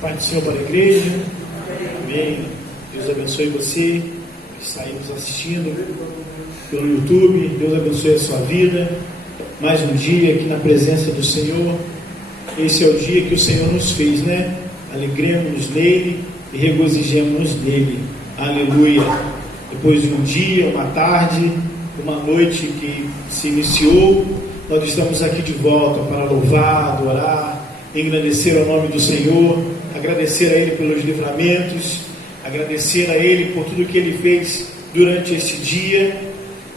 Pai do Senhor para a igreja. Amém. Deus abençoe você que está aí nos assistindo pelo YouTube. Deus abençoe a sua vida. Mais um dia aqui na presença do Senhor. Esse é o dia que o Senhor nos fez, né? Alegremos-nos nele e regozijemos-nos nele. Aleluia. Depois de um dia, uma tarde, uma noite que se iniciou, nós estamos aqui de volta para louvar, adorar, engrandecer o nome do Senhor, agradecer a Ele pelos livramentos, agradecer a Ele por tudo que Ele fez durante esse dia,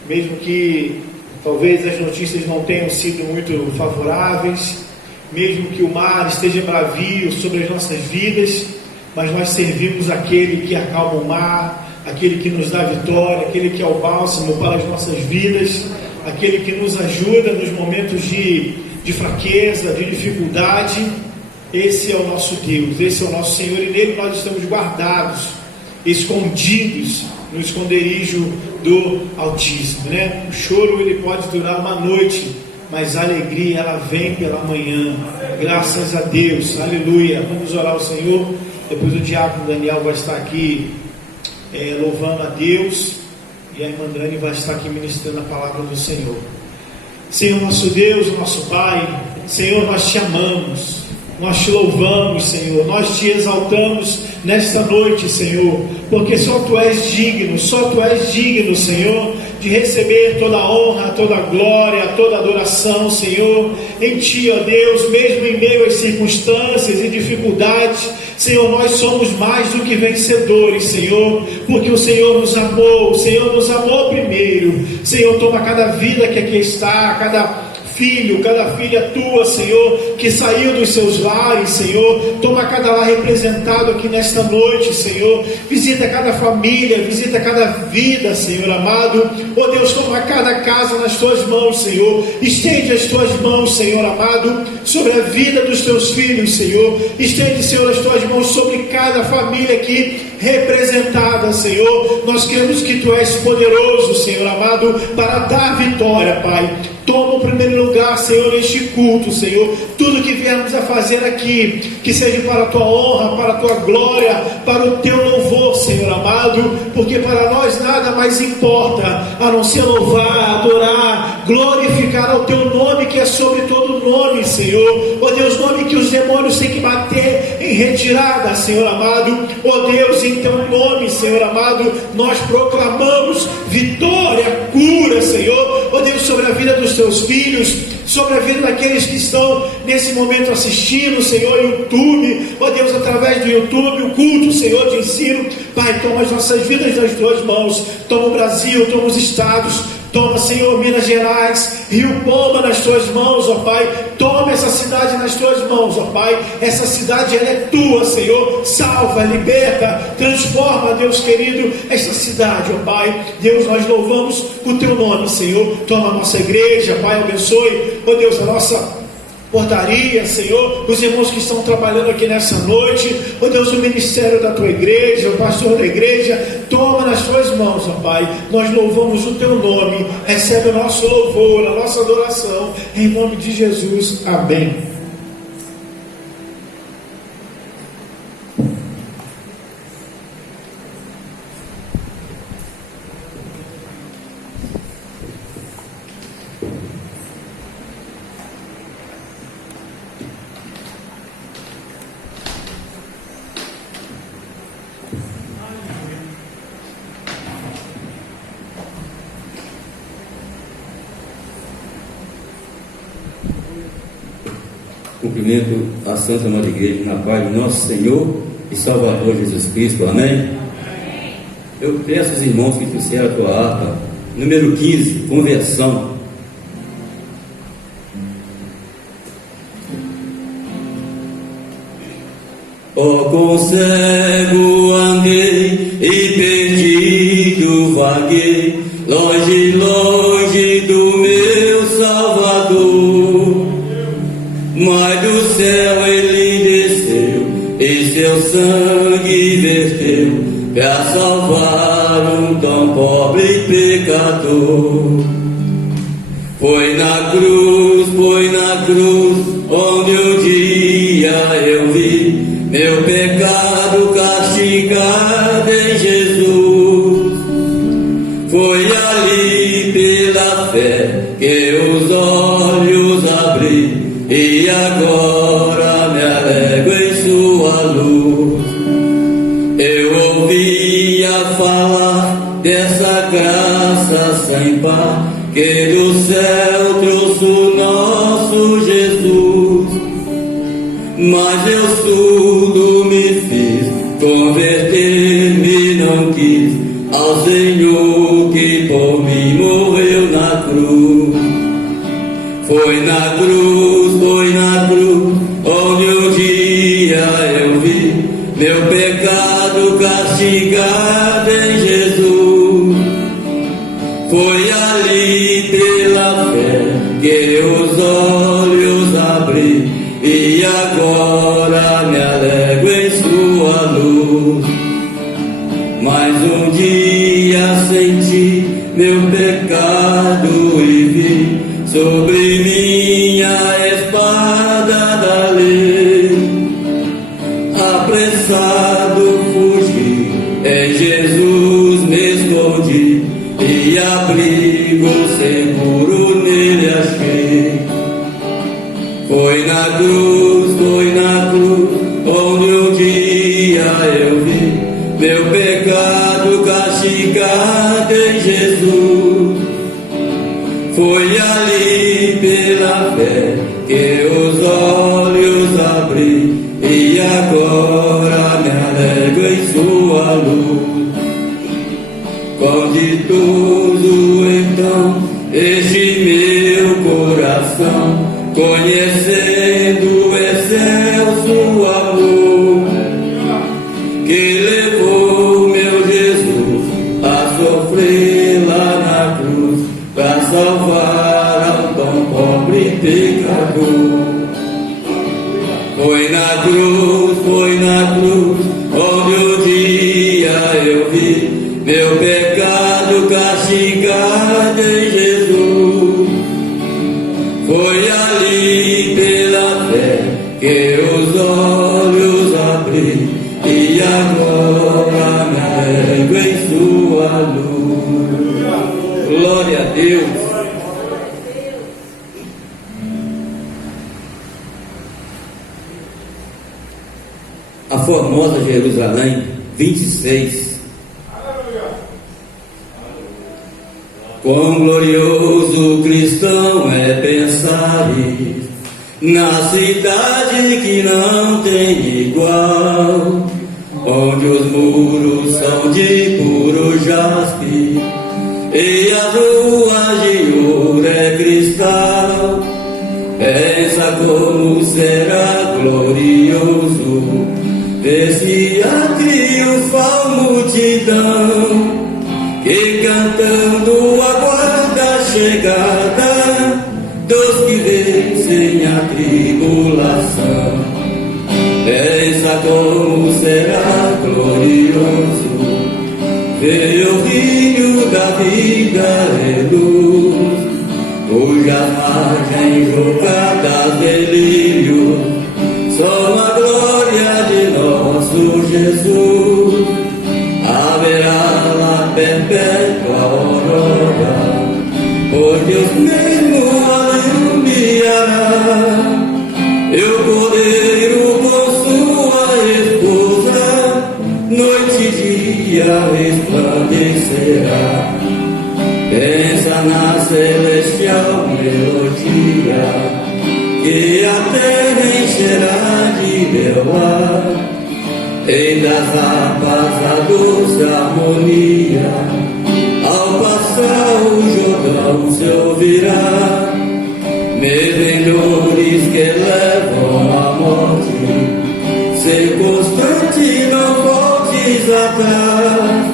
mesmo que talvez as notícias não tenham sido muito favoráveis, mesmo que o mar esteja bravio sobre as nossas vidas, mas nós servimos aquele que acalma o mar, aquele que nos dá vitória, aquele que é o bálsamo para as nossas vidas, aquele que nos ajuda nos momentos de fraqueza, de dificuldade. Esse é o nosso Deus, esse é o nosso Senhor, e nele nós estamos guardados, escondidos no esconderijo do Altíssimo, né? O choro ele pode durar uma noite, mas a alegria ela vem pela manhã, graças a Deus, aleluia. Vamos orar ao Senhor. Depois o diácono Daniel vai estar aqui louvando a Deus, e a irmã Dani vai estar aqui ministrando a palavra do Senhor. Senhor nosso Deus, nosso Pai, Senhor, nós te amamos, nós te louvamos, Senhor, nós te exaltamos nesta noite, Senhor, porque só Tu és digno, Senhor, de receber toda a honra, toda a glória, toda a adoração, Senhor. Em Ti, ó Deus, mesmo em meio às circunstâncias e dificuldades, Senhor, nós somos mais do que vencedores, Senhor, porque o Senhor nos amou primeiro. Senhor, toma cada vida que aqui está, cada filho, cada filha Tua, Senhor, que saiu dos seus lares, Senhor, toma cada lar representado aqui nesta noite, Senhor, visita cada família, visita cada vida, Senhor amado, ó Deus, toma cada casa nas Tuas mãos, Senhor, estende as Tuas mãos, Senhor amado, sobre a vida dos Teus filhos, Senhor, estende, Senhor, as Tuas mãos sobre cada família aqui representada, Senhor. Nós cremos que Tu és poderoso, Senhor amado, para dar vitória, Pai. Toma o primeiro lugar, Senhor, neste culto, Senhor. Tudo que viermos a fazer aqui, que seja para a Tua honra, para a Tua glória, para o Teu louvor, Senhor amado, porque para nós nada mais importa a não ser louvar, adorar, glorificar ao Teu nome, que é sobre todo nome, Senhor. Ó Deus, nome que os demônios têm que bater em retirada, Senhor amado. Ó Deus, em Teu nome, Senhor amado, nós proclamamos vitória, cura, Senhor. Ó Deus, sobre a vida dos Teus filhos, sobre a vida daqueles que estão nesse momento assistindo, Senhor, YouTube, ó Deus, através do YouTube, o culto, Senhor, de ensino. Pai, toma as nossas vidas nas Tuas mãos, toma o Brasil, toma os estados, toma, Senhor, Minas Gerais, Rio Pomba nas Tuas mãos, ó Pai. Toma essa cidade nas Tuas mãos, ó Pai. Essa cidade, ela é Tua, Senhor. Salva, liberta, transforma, Deus querido, esta cidade, ó Pai. Deus, nós louvamos o Teu nome, Senhor. Toma a nossa igreja, Pai, abençoe, ó Deus, a nossa portaria, Senhor, os irmãos que estão trabalhando aqui nessa noite, ó Deus, o ministério da Tua igreja, o pastor da igreja, toma nas Tuas mãos, ó Pai. Nós louvamos o Teu nome, recebe o nosso louvor, a nossa adoração, em nome de Jesus, amém. Cumprimento a Santa Amada Igreja na paz de nosso Senhor e Salvador Jesus Cristo, amém? Eu peço aos irmãos que trouxeram a tua harpa, número 15, conversão. Ó, com cego andei e perdido vaguei, longe, longe do meu Salvador. Mas do céu Ele desceu e seu sangue verteu para salvar um tão pobre pecador. Foi na cruz onde um dia eu vi meu pecado castigado em Jesus. Foi ali pela fé que os olhos abri e agora me alegro em sua luz. Eu ouvia falar dessa graça sem par que do céu trouxe o nosso Jesus, mas eu surdo me fiz, converter-me não quis ao Senhor que por mim morreu na cruz. Foi na cruz, onde um dia eu vi meu pecado castigado em Jesus. Foi ali pela fé que os olhos abri e agora me alegro em sua luz. Mas um dia senti meu pecado e vi sobre minha espada da lei. Apressado fugi, em Jesus me escondi e abrigo seguro nele achei. Foi na cruz, onde um dia eu vi meu pecado castigado em Jesus. Foi ali pela fé que os olhos abri e agora me alegro em sua luz. Com ditoso então este meu coração, conhecendo o excelso amor que levou meu Jesus a sofrer lá na cruz para salvar ao tão pobre pecador. Foi na cruz, onde um dia eu vi meu pecado castigado em Jesus. Foi ali pela fé que os olhos abri e agora me alegro em sua luz. Glória a Deus. A formosa Jerusalém 26. Quão glorioso cristão é pensar na cidade que não tem igual, onde os muros são de puro jaspe e as ruas de ouro é cristal. Pensa como será glorioso ver-se a triunfal multidão que cantando aguarda a chegada dos que vencem a tribulação. Pensa como será glorioso ver o rio da vida e luz, cujas margens jogadas de lírio são a glória de nosso Jesus. Haverá lá perpétua aurora, por Deus mesmo alumiará, e o cordeiro com sua esposa, noite e dia resplandecerá. Pensa na celestial melodia, que a terra encherá de bel ar, e das harpas a doce harmonia, ao passar o Jordão se ouvirá. Medalhões que levam à morte, ser constante, não voltes atrás,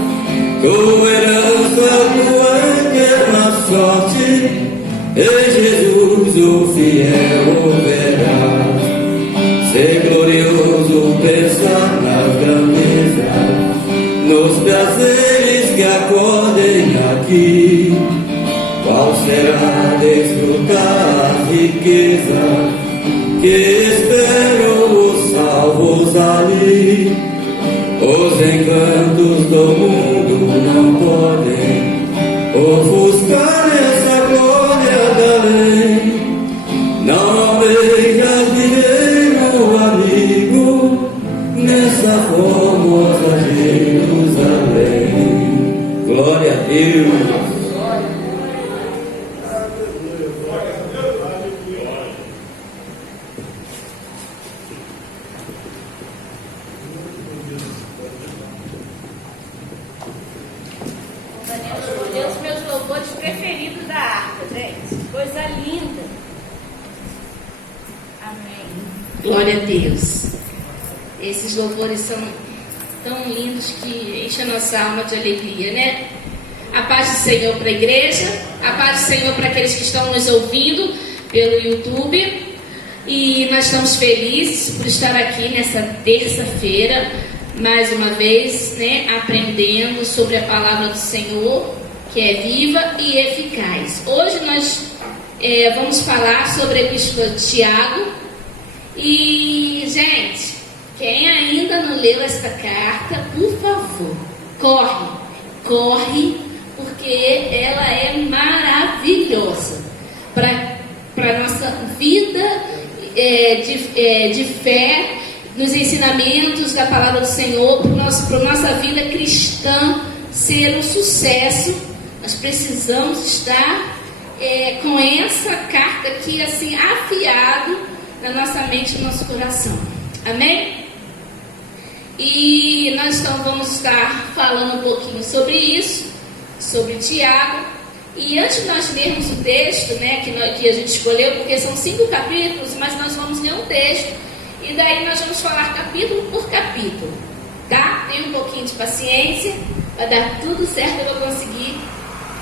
com herança tua eterna sorte, e Jesus o fiel verás. Ser glorioso pensar nas grandezas, nos prazeres que acordem aqui. Qual será desfrutar a riqueza que esperam os salvos estamos ali. Os encantos do mundo não podem ofuscar essa glória da lei. Não vejas dinheiro, amigo, nessa famosa Jerusalém. Glória a Deus. Glória a Deus. Esses louvores são tão lindos que enchem a nossa alma de alegria, né? A paz do Senhor para a igreja, a paz do Senhor para aqueles que estão nos ouvindo pelo YouTube. E nós estamos felizes por estar aqui nessa terça-feira, mais uma vez, né, aprendendo sobre a palavra do Senhor, que é viva e eficaz. Hoje nós vamos falar sobre a Epístola de Tiago. E, gente, quem ainda não leu esta carta, por favor, corre, porque ela é maravilhosa para a nossa vida de fé, nos ensinamentos da palavra do Senhor, para nossa vida cristã ser um sucesso. Nós precisamos estar com essa carta aqui assim, afiado na nossa mente e no nosso coração. Amém? E nós então vamos estar falando um pouquinho sobre isso, sobre Tiago. E antes de nós lermos o texto, né, que a gente escolheu, porque são 5 capítulos, mas nós vamos ler um texto, e daí nós vamos falar capítulo por capítulo, tá? Tenha um pouquinho de paciência, vai dar tudo certo, eu vou conseguir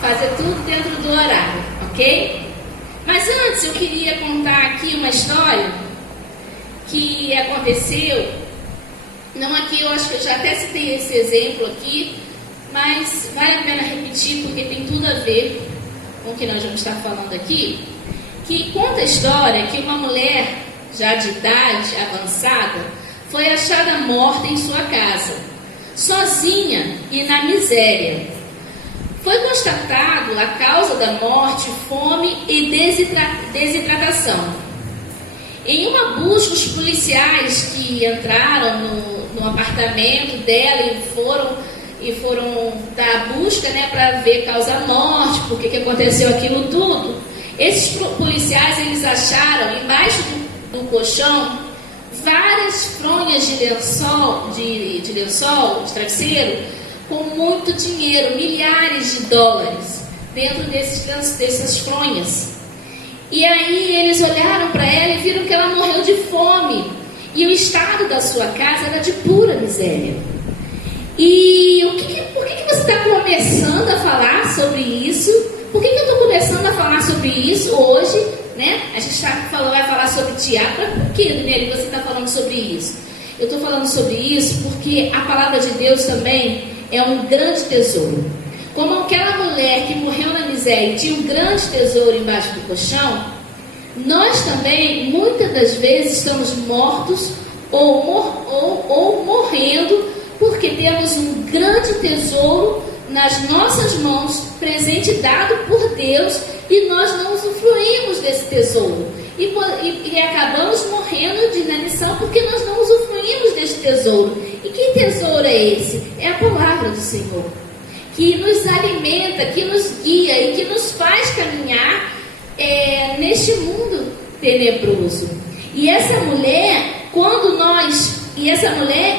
fazer tudo dentro do horário, ok? Mas antes eu queria contar aqui uma história que aconteceu, não aqui, eu acho que eu já até citei esse exemplo aqui, mas vale a pena repetir porque tem tudo a ver com o que nós vamos estar falando aqui, que conta a história que uma mulher já de idade avançada foi achada morta em sua casa, sozinha e na miséria. Foi constatado a causa da morte, fome e desidratação. Em uma busca, os policiais que entraram no apartamento dela e foram dar busca, né, para ver causa da morte, por que aconteceu aquilo tudo. Esses policiais, eles acharam embaixo do colchão várias fronhas de lençol, de travesseiro, com muito dinheiro, milhares de dólares, dentro dessas fronhas. E aí eles olharam para ela e viram que ela morreu de fome. E o estado da sua casa era de pura miséria. E por que você está começando a falar sobre isso? Por que eu estou começando a falar sobre isso hoje? Né? A gente vai falar sobre Tiago. Por que, Daniela, você está falando sobre isso? Eu estou falando sobre isso porque a palavra de Deus também é um grande tesouro. Como aquela mulher que morreu na miséria e tinha um grande tesouro embaixo do colchão, nós também, muitas das vezes, estamos mortos ou morrendo porque temos um grande tesouro nas nossas mãos, presente dado por Deus, e nós não usufruímos desse tesouro. E acabamos morrendo de inanição porque nós não usufruímos desse tesouro. E que tesouro é esse? É a palavra do Senhor, que nos alimenta, que nos guia e que nos faz caminhar neste mundo tenebroso. E essa mulher,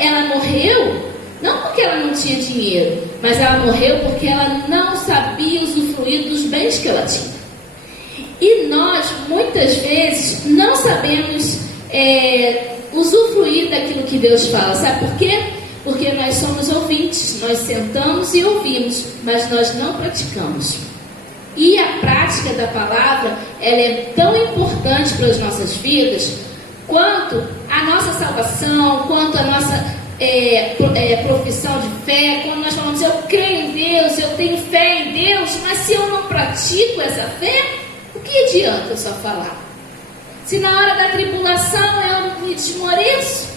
ela morreu não porque ela não tinha dinheiro, mas ela morreu porque ela não sabia usufruir dos bens que ela tinha. E nós, muitas vezes, não sabemos usufruir daquilo que Deus fala. Sabe por quê? Porque nós somos ouvintes, nós sentamos e ouvimos, mas nós não praticamos. E a prática da palavra, ela é tão importante para as nossas vidas, quanto a nossa salvação, quanto a nossa profissão de fé. Quando nós falamos, eu creio em Deus, eu tenho fé em Deus, mas se eu não pratico essa fé, o que adianta eu só falar? Se na hora da tribulação eu me desmoreço,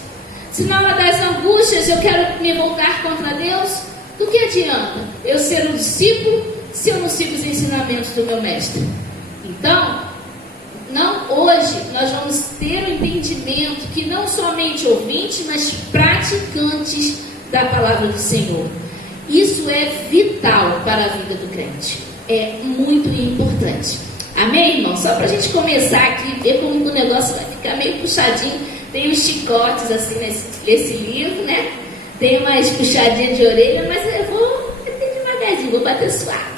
Se na hora das angústias eu quero me voltar contra Deus, do que adianta eu ser um discípulo se eu não sigo os ensinamentos do meu mestre? Então, hoje nós vamos ter o entendimento que não somente ouvintes, mas praticantes da palavra do Senhor. Isso é vital para a vida do crente. É muito importante. Amém, irmão? Só para a gente começar aqui, ver como o negócio vai ficar meio puxadinho. Tem uns chicotes assim nesse livro, né? Tem umas puxadinhas de orelha, mas eu vou bater devagarzinho, vou bater suave.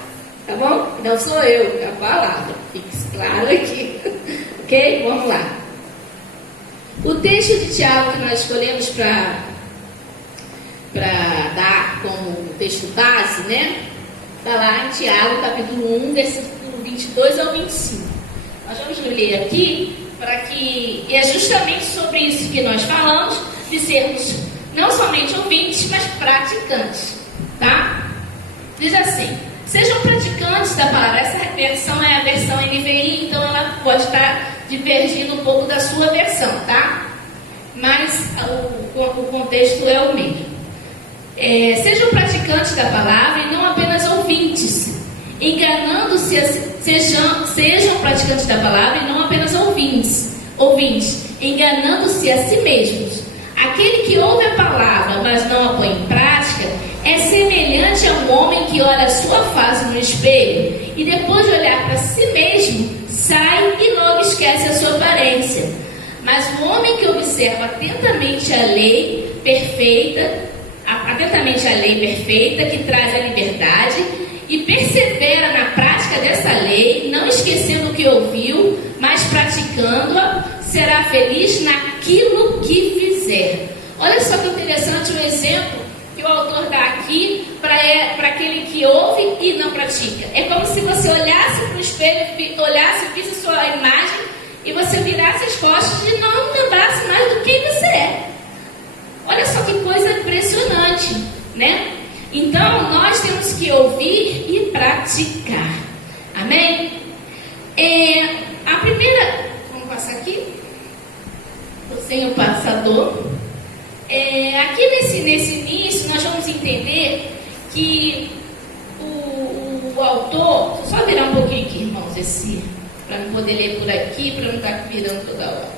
Tá bom? Não sou eu, é a palavra. Fique claro aqui. Ok? Vamos lá. O texto de Tiago que nós escolhemos para dar como texto base, né? Está lá em Tiago, capítulo 1, versículo 22 ao 25. Nós vamos ler aqui, e é justamente sobre isso que nós falamos, de sermos não somente ouvintes, mas praticantes, tá? Diz assim: sejam praticantes da palavra. Essa versão é a versão NVI, então ela pode estar divergindo um pouco da sua versão, tá? Mas o contexto é o mesmo. Sejam praticantes da palavra e não apenas ouvintes, enganando-se, sejam praticantes da palavra e não apenas ouvintes, enganando-se a si mesmos. Aquele que ouve a palavra, mas não a põe em prática, é semelhante a um homem que olha a sua face no espelho e depois de olhar para si mesmo, sai e logo esquece a sua aparência. Mas o homem que observa atentamente a lei perfeita, que traz a liberdade, e persevera na prática dessa lei, não esquecendo o que ouviu, mas praticando-a, será feliz naquilo que fizer. Olha só que interessante o exemplo que o autor dá aqui para aquele que ouve e não pratica. É como se você olhasse para o espelho, visse sua imagem e você virasse as costas e não lembrasse mais do que você é. Olha só que coisa impressionante, né? Então, nós temos que ouvir e praticar. Amém? A primeira... Vamos passar aqui? Sem o passador. Aqui nesse início, nós vamos entender que o autor... Só virar um pouquinho aqui, irmãos, para não poder ler por aqui, para não estar virando toda hora.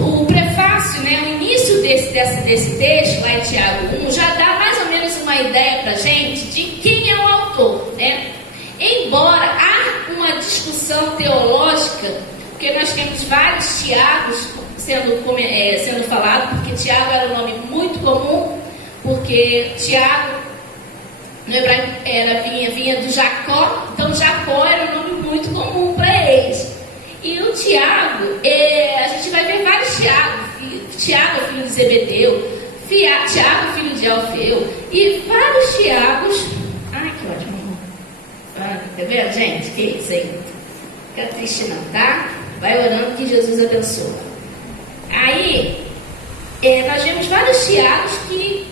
O prefácio, né, o início desse texto, lá em Tiago 1, já dá mais ou menos uma ideia para a gente de quem é o autor, né? Embora há uma discussão teológica, porque nós temos vários Tiagos sendo falado, porque Tiago era um nome muito comum, porque Tiago no hebraico vinha do Jacó, então Jacó era um nome muito comum para eles. E o Tiago, a gente vai ver vários Tiagos. Tiago, filho de Zebedeu, Tiago, filho de Alfeu, e vários Tiagos. Ai, que ótimo. Tá vendo, gente? Que isso aí? Fica triste não, tá? Vai orando que Jesus abençoa. Aí, nós vemos vários Tiagos que,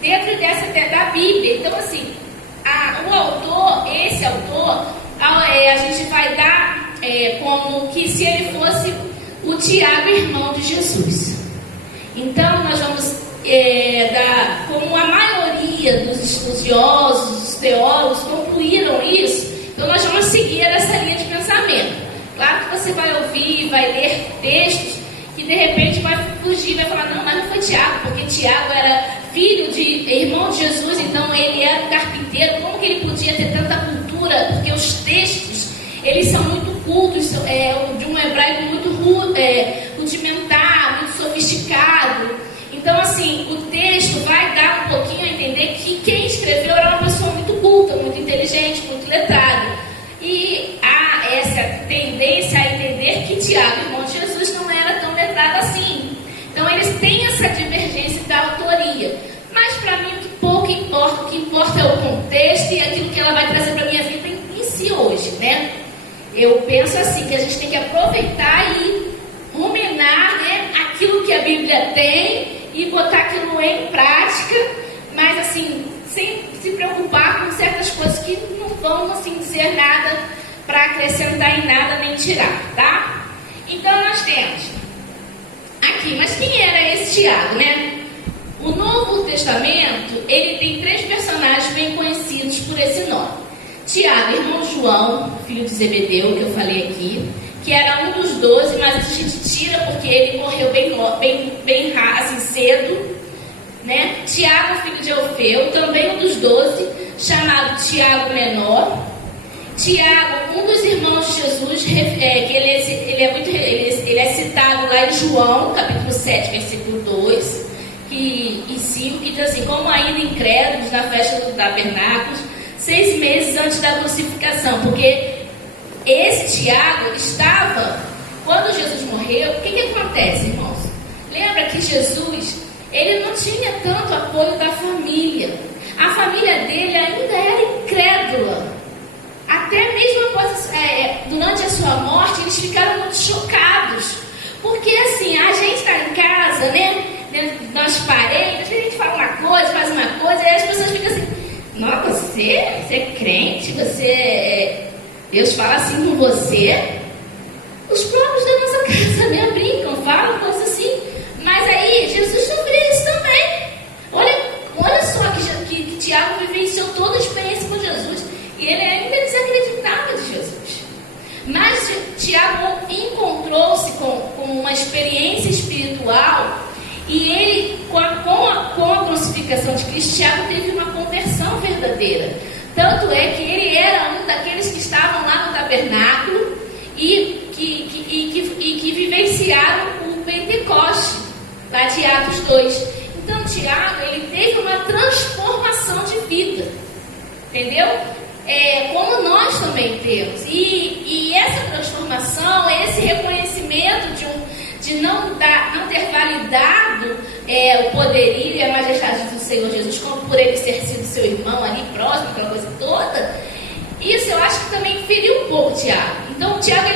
dentro da Bíblia. Então, assim, esse autor, a gente vai dar como que se ele fosse o Tiago, irmão de Jesus. Então, nós vamos dar, como a maioria dos estudiosos, dos teólogos concluíram isso, então nós vamos seguir essa linha de pensamento. Claro que você vai ouvir, vai ler textos que de repente vai fugir, vai falar, não, mas não foi Tiago, porque Tiago era irmão de Jesus, então ele era um carpinteiro, como que ele podia ter tanta cultura? Porque os textos, eles são muito cultos, de um hebraico muito rudimentar, muito sofisticado. Então, assim, o texto vai dar um pouquinho a entender que quem escreveu era uma pessoa muito culta, muito inteligente, muito letrada. E há essa tendência a entender que Tiago, irmão de Jesus, não era tão letrado assim. Então, eles têm essa divergência da autoria. Mas, para mim, o que pouco importa, o que importa é o contexto e aquilo que ela vai trazer para a minha vida em si hoje, né? Eu penso assim, que a gente tem que aproveitar e ruminar, né, aquilo que a Bíblia tem e botar aquilo em prática, mas assim, sem se preocupar com certas coisas que não vão assim, dizer nada para acrescentar em nada nem tirar, tá? Então nós temos aqui, mas quem era esse Tiago, né? O Novo Testamento, ele tem 3 personagens bem conhecidos por esse nome. Tiago, irmão João, filho de Zebedeu, que eu falei aqui, que era um dos 12, mas a gente tira porque ele morreu bem assim, cedo, né? Tiago, filho de Alfeu, também um dos 12, chamado Tiago Menor. Tiago, um dos irmãos de Jesus, que ele é citado lá em João, capítulo 7, versículo 2 e 5, que diz assim: como ainda incrédulos na festa do tabernáculos, 6 meses antes da crucificação, porque esse Tiago estava, quando Jesus morreu, o que acontece, irmãos? Lembra que Jesus, ele não tinha tanto apoio da família. A família dele ainda era incrédula. Até mesmo após, durante a sua morte, eles ficaram muito chocados. Porque assim, a gente está em casa, né? Dentro das paredes, a gente fala uma coisa, faz uma coisa, e as pessoas ficam assim: nossa, você é crente? Deus fala assim com você? Os próprios da nossa casa, né? Brincam, falam coisas assim. Mas aí, Jesus sofreu isso também. Olha só que Tiago vivenciou toda a experiência com Jesus. E ele ainda desacreditava de Jesus. Mas Tiago encontrou-se com uma experiência espiritual. E ele, com a crucificação de Cristo, Tiago teve uma conversão verdadeira. Tanto é que ele era um daqueles que estavam lá no tabernáculo e que vivenciaram o Pentecoste, lá de Atos 2. Então Tiago, ele teve uma transformação de vida, entendeu? Como nós também temos. E essa transformação, esse reconhecimento de não ter validado o poderio e a majestade do Senhor Jesus, como por ele ter sido seu irmão ali próximo, aquela coisa toda, isso eu acho que também feriu um pouco Tiago. Então Tiago,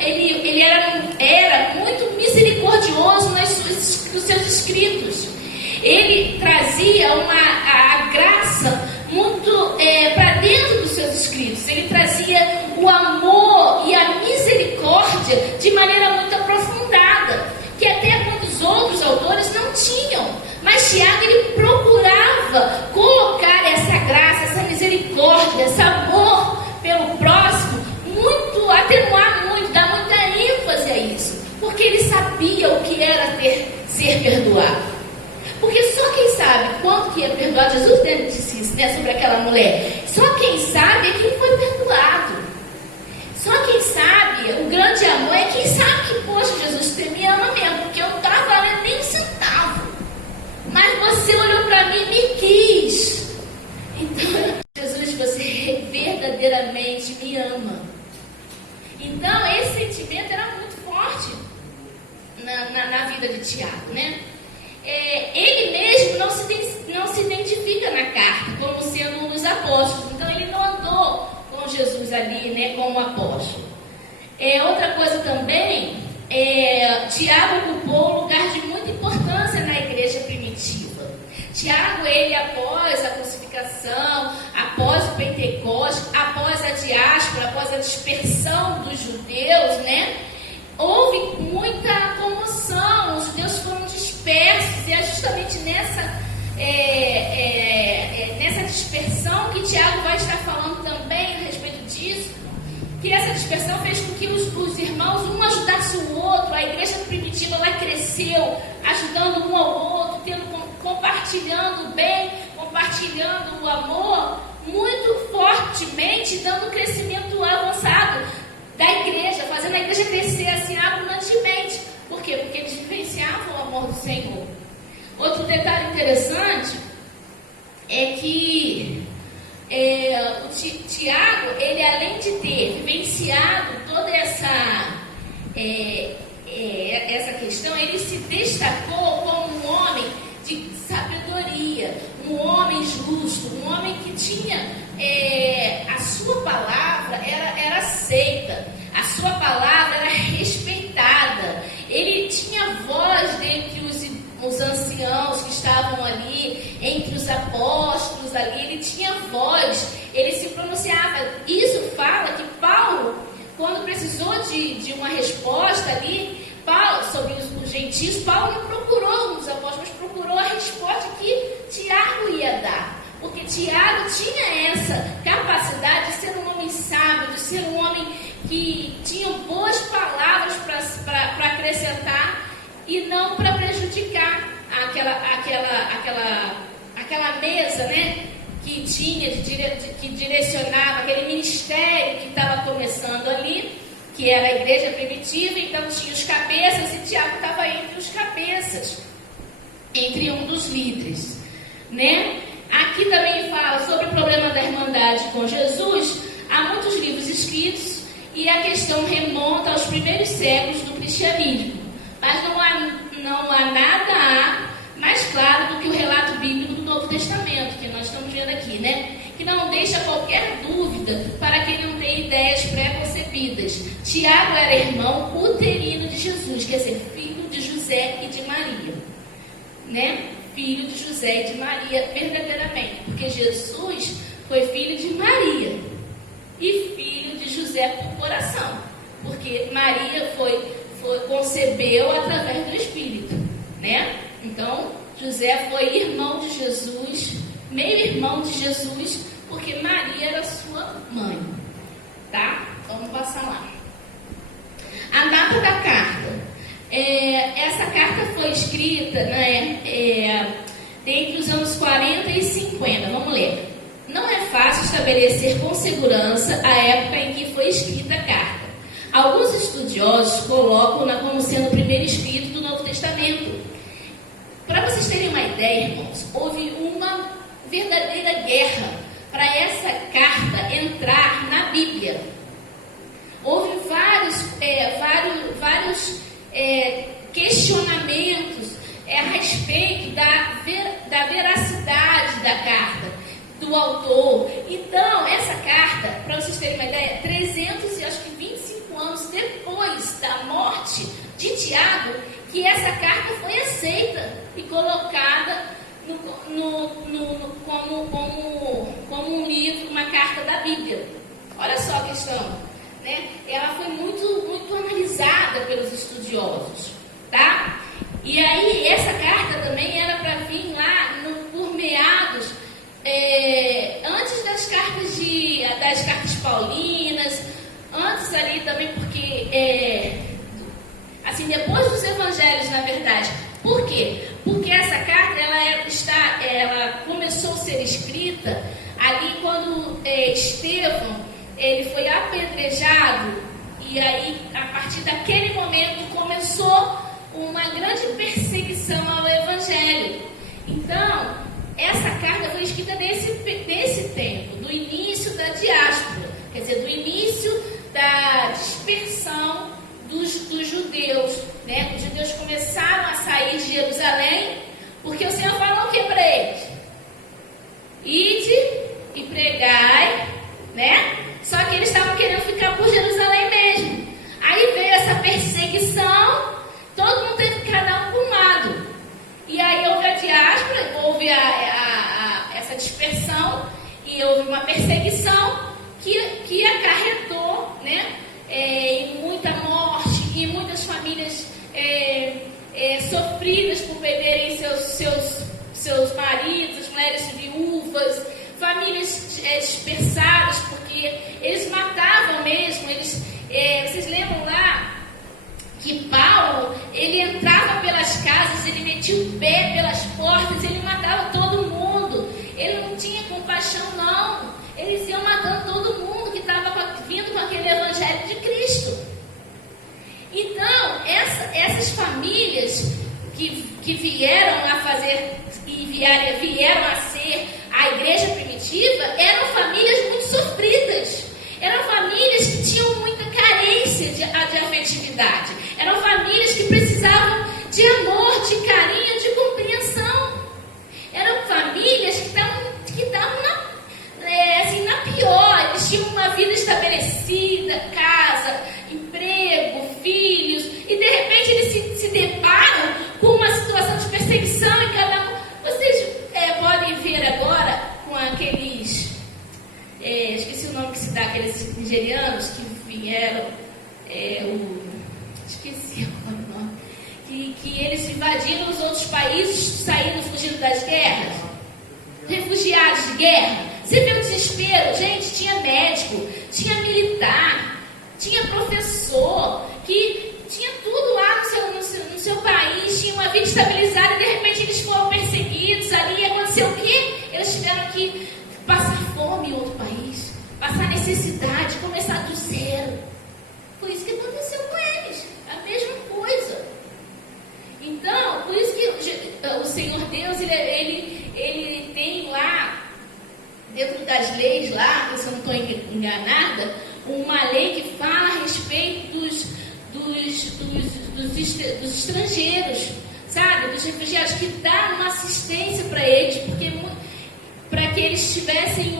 ele era muito misericordioso nos seus escritos. Ele trazia a graça muito para dentro dos seus escritos. Ele trazia o amor e a misericórdia de maneira muito aprofundada, que até muitos outros autores não tinham. Mas Tiago, ele procurava colocar essa graça, essa misericórdia, esse amor pelo próximo, atenuar muito, dar muita ênfase a isso, porque ele sabia o que era ser perdoado. Porque só quem sabe quanto que é perdoado, Jesus disse isso, né, sobre aquela mulher. Só quem sabe é quem foi perdoado. Só quem sabe, o grande amor é quem sabe que, poxa, Jesus, você me ama mesmo, porque eu não estava valendo nem um centavo. Mas você olhou para mim e me quis. Então, Jesus, você verdadeiramente me ama. Então, esse sentimento era muito forte na vida de Tiago, né? Ele mesmo não se identifica na carta como sendo um dos apóstolos. Então ele não andou com Jesus ali, né, como apóstolo. Outra coisa também, Tiago ocupou um lugar de muita importância na igreja primitiva. Tiago, ele após a crucificação, após o Pentecostes, após a diáspora, após a dispersão dos judeus, né, houve muita comoção, os judeus foram dispersos, e é justamente nessa dispersão que Tiago vai estar falando também a respeito disso, que essa dispersão fez com que os irmãos, um ajudasse o outro. A igreja primitiva, ela cresceu, ajudando um ao outro, compartilhando o bem, compartilhando o amor, muito fortemente, dando crescimento avançado da igreja, fazendo a igreja crescer assim abundantemente. Por quê? Porque eles vivenciavam o amor do Senhor. Outro detalhe interessante é que o Tiago, ele, além de ter vivenciado toda essa questão, ele se destacou como um homem de sabedoria, um homem justo, um homem que tinha a sua palavra era aceita, a sua palavra era respeitada. Ele tinha voz dentre os anciãos que estavam ali, entre os apóstolos ali, ele tinha voz, ele se pronunciava. Isso fala que Paulo, quando precisou de uma resposta ali, sobre os gentios, Paulo não procurou os apóstolos, mas procurou a resposta que Tiago ia dar. Porque Tiago tinha essa capacidade de ser um homem sábio, de ser um homem que tinha boas palavras para acrescentar e não para prejudicar aquela mesa, né, que tinha, que direcionava aquele ministério que estava começando ali, que era a igreja primitiva. Então tinha os cabeças e Tiago estava entre os cabeças, entre um dos líderes, né? Aqui também fala sobre o problema da irmandade com Jesus. Há muitos livros escritos e a questão remonta aos primeiros séculos do cristianismo, mas não há nada mais claro do que o relato bíblico do Novo Testamento, que nós estamos vendo aqui, né? Que não deixa qualquer dúvida para quem não tem ideias pré-concebidas. Tiago era irmão uterino de Jesus, quer dizer, filho de José e de Maria, né? Filho de José e de Maria verdadeiramente, porque Jesus foi filho de Maria e filho de José por coração, porque Maria concebeu através do Espírito, né? Então José foi irmão de Jesus, meio irmão de Jesus, porque Maria era sua mãe, tá? Vamos passar lá. A data da carta. Essa carta foi escrita, né, entre os anos 40 e 50. Vamos ler. Não é fácil estabelecer com segurança a época em que foi escrita a carta. Alguns estudiosos colocam-na como sendo o primeiro escrito do Novo Testamento. Para vocês terem uma ideia, irmãos, houve uma verdadeira guerra para essa carta entrar na Bíblia. Houve vários questionamentos a respeito da veracidade da carta, do autor. Então, essa carta, para vocês terem uma ideia, 325 anos depois da morte de Tiago, que essa carta foi aceita e colocada como um livro, uma carta da Bíblia. Olha só a questão, né? Ela foi muito analisada pelos estudiosos, tá? E aí, essa carta também era para vir lá por meados, antes das cartas paulinas, antes ali também, porque, assim, depois dos evangelhos, na verdade. Por quê? Porque essa carta, ela começou a ser escrita ali quando Estevão, ele foi apedrejado, e aí, a partir daquele momento, começou uma grande perseguição ao Evangelho. Então, essa carta foi escrita nesse tempo, do início da diáspora, quer dizer, do início da dispersão dos judeus, né? Os judeus começaram a sair de Jerusalém, porque o Senhor falou o que para eles? Ide e pregai, né? Só que eles estavam querendo ficar por Jerusalém mesmo. Aí veio essa perseguição, todo mundo teve que cada um para um lado. E aí houve a diáspora, houve essa dispersão, e houve uma perseguição que acarretou, né, em muita morte, e muitas famílias sofridas por perderem seus maridos, as mulheres viúvas, famílias dispersadas, porque eles matavam mesmo. Vocês lembram lá que Paulo, ele entrava pelas casas, ele metia o pé pelas portas, ele matava todo mundo. Ele não tinha compaixão, não. Eles iam matando todo mundo que estava vindo com aquele evangelho de Cristo. Então, essas famílias que vieram a fazer e vieram a ser a igreja primitiva, eram famílias muito sofridas. Eram famílias que tinham muita carência de afetividade. Eram famílias que precisavam de amor, de carinho, de compreensão. Eram famílias que estavam na pior. Eles tinham uma vida estabelecida, casa, emprego, filhos, e de repente eles se deparam com uma situação de perseguição, e cada um... Vocês podem ver agora com aqueles... esqueci o nome que se dá, aqueles nigerianos que vieram, esqueci agora o nome, outros países saíram fugindo das guerras? Refugiados de guerra. Você vê o desespero? Gente, tinha médico, tinha militar, tinha professor, que tinha tudo lá no seu país, tinha uma vida estabilizada e de repente eles foram perseguidos ali. E aconteceu o quê? Eles tiveram que passar fome em outro país, passar necessidade, começar do zero. Foi isso que aconteceu com eles, a mesma coisa. Então, por isso que o Senhor Deus, ele tem lá, dentro das leis lá, se eu não estou enganada, uma lei que fala a respeito dos estrangeiros, sabe? Dos refugiados, que dá uma assistência para eles, para que eles tivessem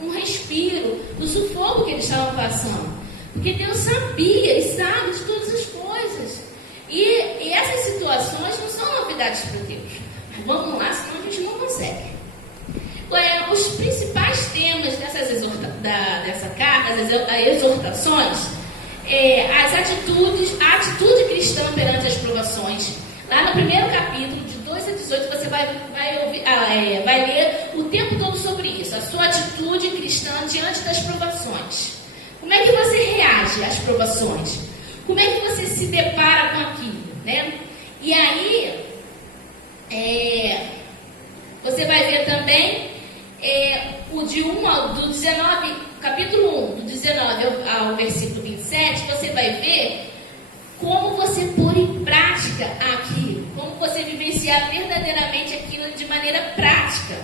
um respiro do sufoco que eles estavam passando. Porque Deus sabia e sabe de todas as coisas. E essas situações não são novidades para Deus. Mas vamos lá, senão a gente não consegue. Os principais temas dessa carta, as exortações, a atitude cristã perante as provações. Lá no primeiro capítulo, de 2 a 18, você vai ler o tempo todo sobre isso. A sua atitude cristã diante das provações. Como é que você reage às provações? Como é que você se depara com aquilo, né? E aí, você vai ver também do 19, capítulo 1, do 19 ao versículo 27, você vai ver como você pôr em prática aquilo, como você vivenciar verdadeiramente aquilo de maneira prática.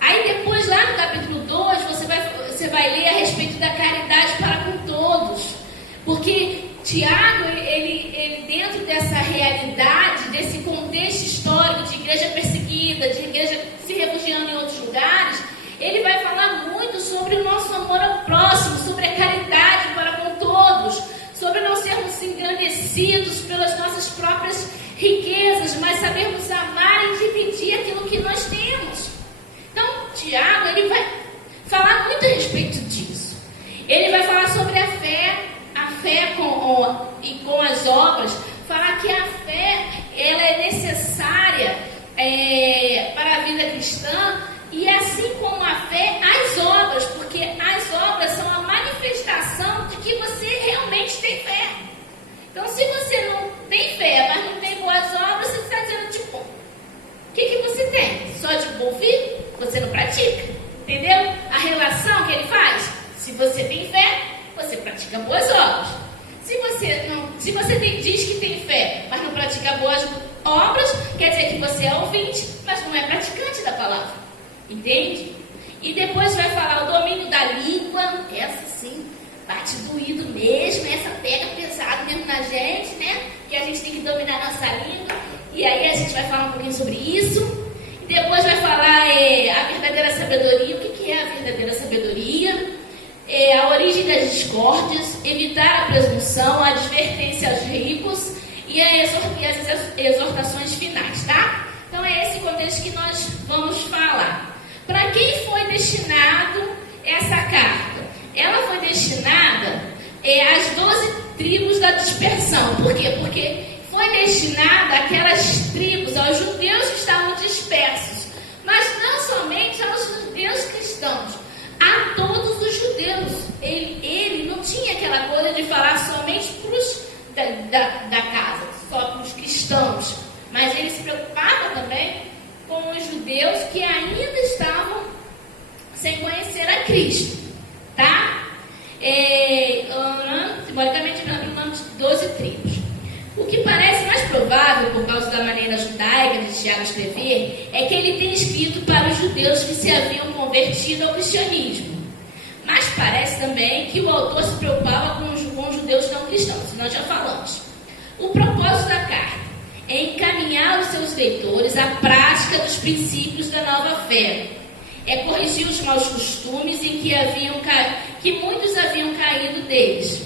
Aí depois, lá no capítulo 2, você vai ler a respeito da caridade para com todos. Porque Tiago, ele dentro dessa realidade, desse contexto histórico de igreja perseguida, de igreja se refugiando em outros lugares, ele vai falar muito sobre o nosso amor ao próximo, sobre a caridade para com todos, sobre não sermos engrandecidos pelas nossas próprias riquezas, mas sabermos amar e dividir aquilo que nós temos. Então, Tiago, ele vai falar muito a respeito disso. Ele vai falar sobre a fé com as obras, falar que a fé ela é necessária para a vida cristã, e assim como a fé, as obras, porque as obras são a manifestação de que você realmente tem fé. Então, se você não tem fé, mas não tem boas obras, você está dizendo, tipo, o que você tem? Só de bom filho? Você não pratica. Entendeu? A relação que ele faz? Se você tem fé, você pratica boas obras. Se você diz que tem fé, mas não pratica boas obras, quer dizer que você é ouvinte, mas não é praticante da palavra. Entende? E depois vai falar o domínio da língua. Essa sim, bate doído mesmo. Essa pega pesado mesmo na gente, né? Que a gente tem que dominar a nossa língua. E aí a gente vai falar um pouquinho sobre isso. E depois vai falar a verdadeira sabedoria. O que é a verdadeira sabedoria? A origem das discórdias, evitar a presunção, a advertência aos ricos e as exortações finais, tá? Então é esse contexto que nós vamos falar. Para quem foi destinado essa carta? Ela foi destinada às 12 tribos da dispersão. Por quê? Porque foi destinada àquelas tribos, aos judeus que estavam dispersos, mas não somente aos judeus cristãos, a todos os judeus. Ele não tinha aquela coisa de falar somente para os da casa, só para os cristãos, mas ele se preocupava também com os judeus que ainda estavam sem conhecer a Cristo, tá? Simbolicamente, o nome de 12 tribos. O que parece mais provável, por causa da maneira judaica de Tiago escrever, é que ele tenha escrito para os judeus que se haviam convertido ao cristianismo. Mas parece também que o autor se preocupava com os judeus não cristãos, nós já falamos. O propósito da carta é encaminhar os seus leitores à prática dos princípios da nova fé. É corrigir os maus costumes em que muitos haviam caído deles.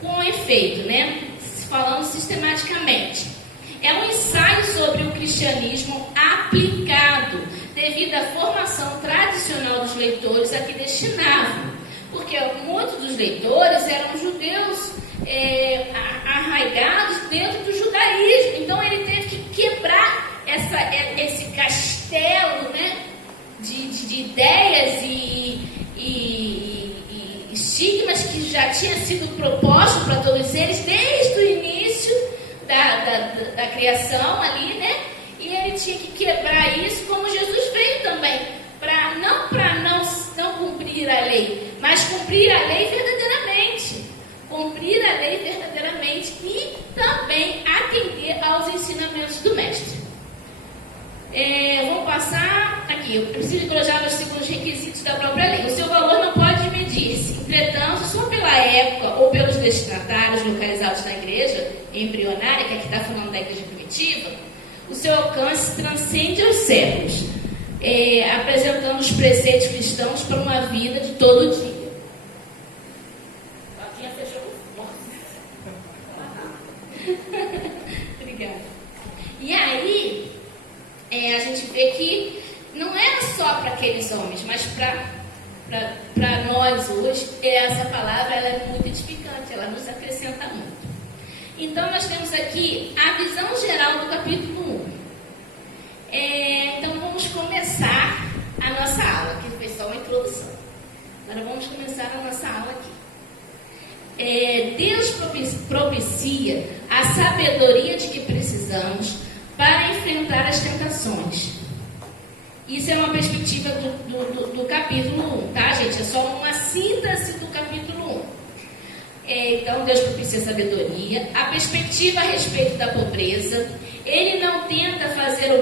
Com efeito, né? Falando sistematicamente. É um ensaio sobre o cristianismo aplicado, devido à formação tradicional dos leitores a que destinavam. Porque muitos dos leitores eram judeus arraigados dentro do judaísmo. Então ele teve que tinha sido proposto para todos eles desde o início da criação ali, né? E ele tinha que quebrar isso, como Jesus veio também, para não cumprir a lei, mas cumprir a lei verdadeiramente. Cumprir a lei verdadeiramente e também atender aos ensinamentos do Mestre. Vamos passar aqui. Eu preciso elogiar segundo os requisitos da própria lei. O seu valor não pode medir-se. Entretanto, só pela época ou pelos destinatários localizados na igreja embrionária, que aqui está falando da igreja primitiva, o seu alcance transcende os séculos, apresentando os preceitos cristãos para uma vida de todo dia. Obrigada. E aí, a gente vê que não era só para aqueles homens, mas para nós hoje, essa palavra ela é muito edificante, ela nos acrescenta muito. Então, nós temos aqui a visão geral do capítulo 1. Então, vamos começar a nossa aula, que foi só uma introdução. Agora, vamos começar a nossa aula aqui. Deus propicia a sabedoria de que precisamos para enfrentar as tentações. Isso é uma perspectiva do capítulo 1, tá, gente? É só uma síntese do capítulo 1. Então, Deus propicia sabedoria, a perspectiva a respeito da pobreza. Ele não tenta fazer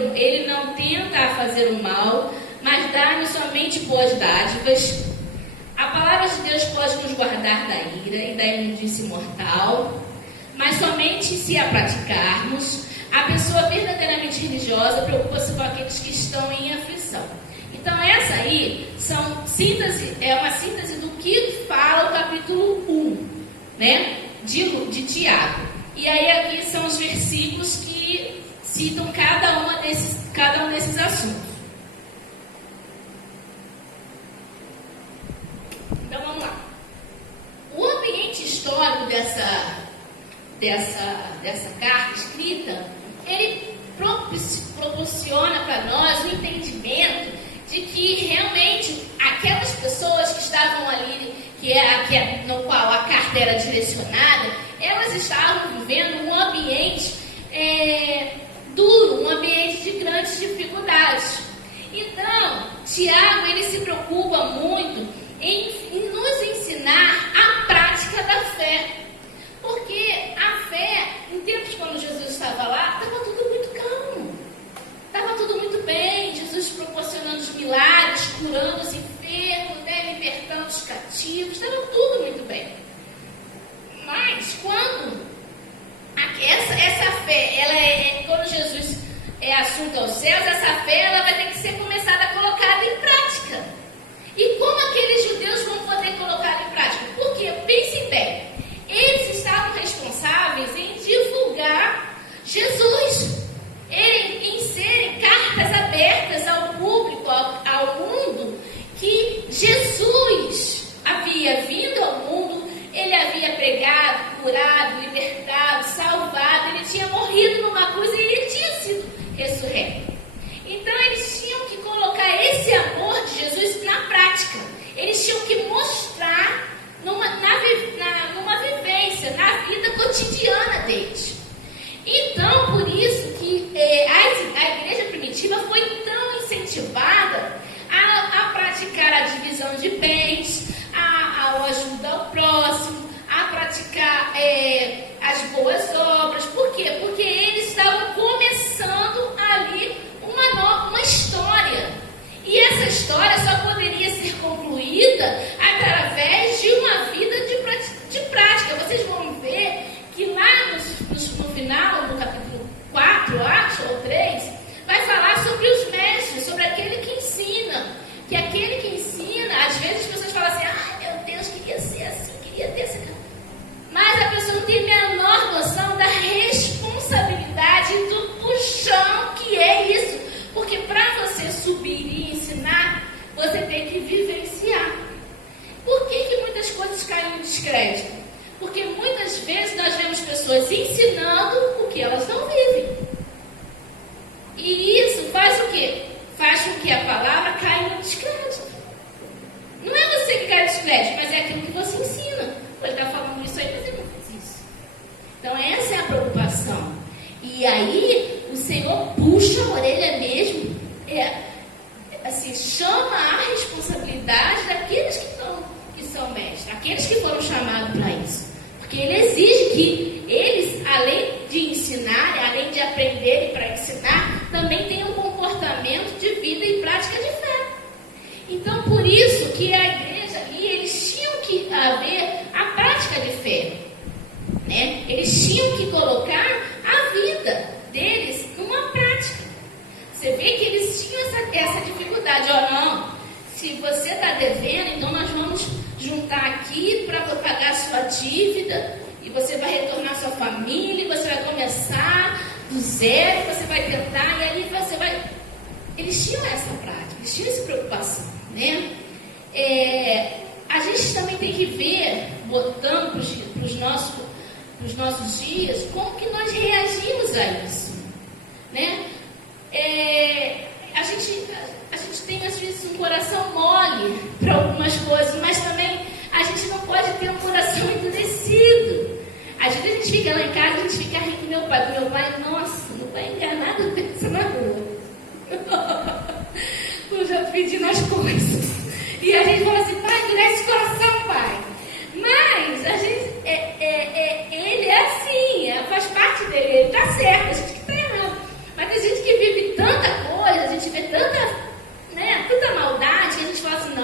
o mal, mas dá-nos somente boas dádivas. A palavra de Deus pode nos guardar da ira e da imundície mortal, mas somente se a praticarmos. A pessoa verdadeiramente religiosa preocupa-se com aqueles que estão em aflição. Então, essa aí é uma síntese do que fala o capítulo 1, né? De Tiago. E aí aqui são os versículos que citam cada um desses assuntos. Então vamos lá. O ambiente histórico dessa carta escrita, ele proporciona para nós o entendimento de que realmente aquelas pessoas que estavam ali, no qual a carta era direcionada, elas estavam vivendo um ambiente duro, um ambiente de grandes dificuldades. Então, Tiago, ele se preocupa muito em nos ensinar a prática da fé. Porque a fé, em tempos quando Jesus estava lá, estava tudo muito calmo. Estava tudo muito bem. Jesus proporcionando os milagres, curando os enfermos, libertando os cativos. Estava tudo muito bem. Mas quando essa fé, quando Jesus é assunto aos céus, essa fé ela vai ter que ser começada a colocada em prática. E como aqueles judeus vão poder colocar em prática? Porque, pensem bem, eles estavam responsáveis em divulgar Jesus, em serem cartas abertas ao público, ao mundo, que Jesus havia vindo ao mundo, ele havia pregado, curado, libertado, salvado, ele tinha morrido numa cruz e ele tinha sido ressurreto. Então eles tinham que colocar esse amor de Jesus na prática. Eles tinham que mostrar numa vivência, na vida cotidiana deles. Então, por isso que a igreja primitiva foi tão incentivada a praticar a divisão de bens, a ajuda ao próximo, a praticar as boas obras. Por quê? Porque eles estavam começando ali uma história. E essa história só poderia ser concluída através de uma vida de prática. Vocês vão ver que lá no final, no capítulo 4, acho, ou 3, vai falar sobre os mestres, sobre aquele que ensina. Que aquele que ensina, às vezes as pessoas falam assim, meu Deus, queria ser assim, queria ter esse... Mas a pessoa não tem a menor noção da responsabilidade e do puxão que é isso. Porque para você subir e ensinar, você tem que vivenciar. Por que muitas coisas caem no descrédito? Porque muitas vezes nós vemos pessoas ensinando o que elas não vivem. E isso faz o quê? Faz com que a palavra caia no descrédito. Não é você que cai no descrédito, mas é aquilo que você ensina. Ele está aí o Senhor puxa a orelha mesmo, assim, chama a responsabilidade daqueles que são mestres, aqueles que foram chamados para isso. Porque Ele exige que eles, além de ensinar, além de aprender para ensinar, também tenham um comportamento de vida e prática de fé. Então, por isso que a igreja ali, eles tinham que haver a prática de fé, né? Eles tinham que colocar a vida deles numa prática. Você vê que eles tinham essa dificuldade. Não, se você está devendo, então nós vamos juntar aqui para pagar a sua dívida, e você vai retornar a sua família, e você vai começar do zero, você vai tentar, e aí você vai... Eles tinham essa prática, eles tinham essa preocupação, né? A gente também tem que ver, botando para os nossos dias, como que nós reagimos a isso, né? A gente tem às vezes um coração mole para algumas coisas, mas também a gente não pode ter um coração endurecido. Às vezes a gente fica lá em casa, a gente fica rindo com meu pai, nossa, não vai enganar nada dessa na rua. Eu já pedi nas coisas. E a gente fala assim, pai, endurece o coração, pai. Mas a gente, ele é assim, faz parte dele, ele está certo, a gente que está errado. Mas tem gente que vive tanta coisa, a gente vê tanta maldade, que a gente fala assim,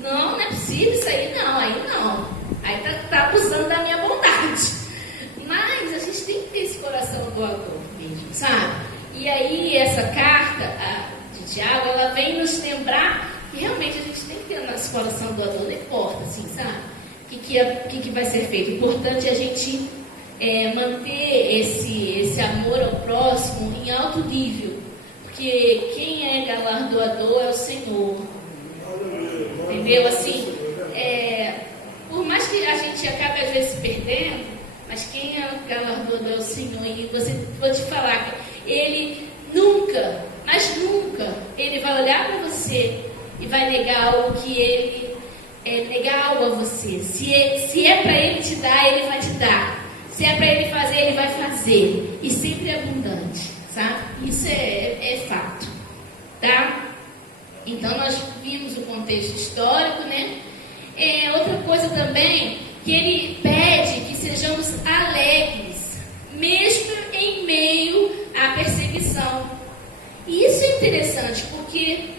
não é possível isso aí não. Aí tá abusando da minha bondade. Mas a gente tem que ter esse coração doador mesmo, sabe? E aí essa carta de Tiago, ela vem nos lembrar que realmente a gente tem que ter nosso coração doador, não importa, assim, sabe? O que vai ser feito. O importante é a gente manter esse amor ao próximo em alto nível, porque quem é galardoador é o Senhor, entendeu? Assim, por mais que a gente acabe às vezes se perdendo, mas quem é o galardoador é o Senhor. E vou te falar que Ele nunca, mas nunca, Ele vai olhar para você e vai negar algo que Ele negar algo a você. Se é para Ele te dar, Ele vai te dar. Se é para Ele fazer, Ele vai fazer. E sempre é abundante, sabe? Isso é fato, tá? Então nós vimos o contexto histórico, né? Outra coisa também, que Ele pede que sejamos alegres, mesmo em meio à perseguição. E isso é interessante, porque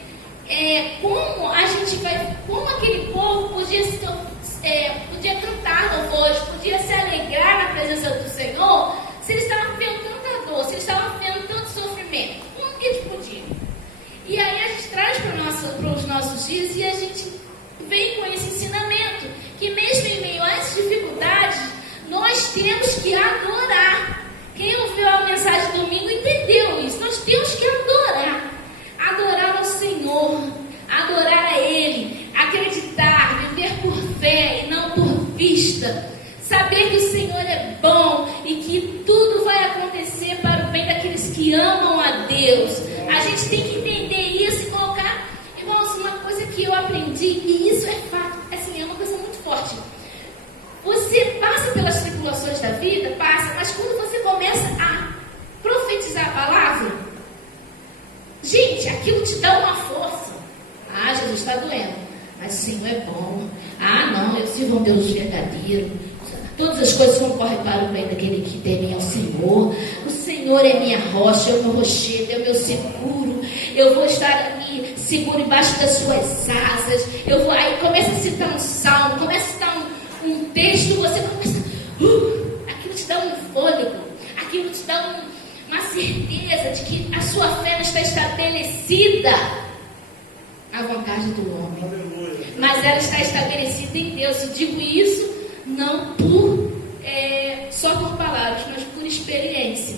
como aquele povo podia cantar louvores, podia se alegrar na presença do Senhor, se eles estavam vendo tanta dor, se eles estavam vendo tanto sofrimento, como que eles podiam? E aí a gente traz para os nossos dias e a gente vem com esse ensinamento, que mesmo em meio às dificuldades, nós temos que adorar. Quem ouviu a mensagem domingo entendeu isso. Nós temos que adorar ao Senhor, adorar a Ele, acreditar, viver por fé e não por vista, saber que o Senhor é bom e que tudo vai acontecer para o bem daqueles que amam a Deus. A gente tem que entender isso e colocar, irmãos, uma coisa que eu aprendi, e isso é fato, assim, é uma coisa muito forte. Você passa pelas tribulações da vida, mas quando você começa a profetizar a palavra, gente, aquilo te dá uma força. Jesus está doendo, mas o Senhor é bom. Não, eu sirvo a um Deus verdadeiro. Todas as coisas concorrem para o bem daquele que teme ao Senhor. O Senhor é minha rocha, é o meu rochedo, é o meu seguro. Eu vou estar aqui seguro embaixo das suas asas. Aí começa a citar um salmo, começa a citar um texto, você começa, aquilo te dá um fôlego, aquilo te dá uma certeza de que a sua fé não está estabelecida na vontade do homem, mas ela está estabelecida em Deus. Eu digo isso não só por palavras, mas por experiência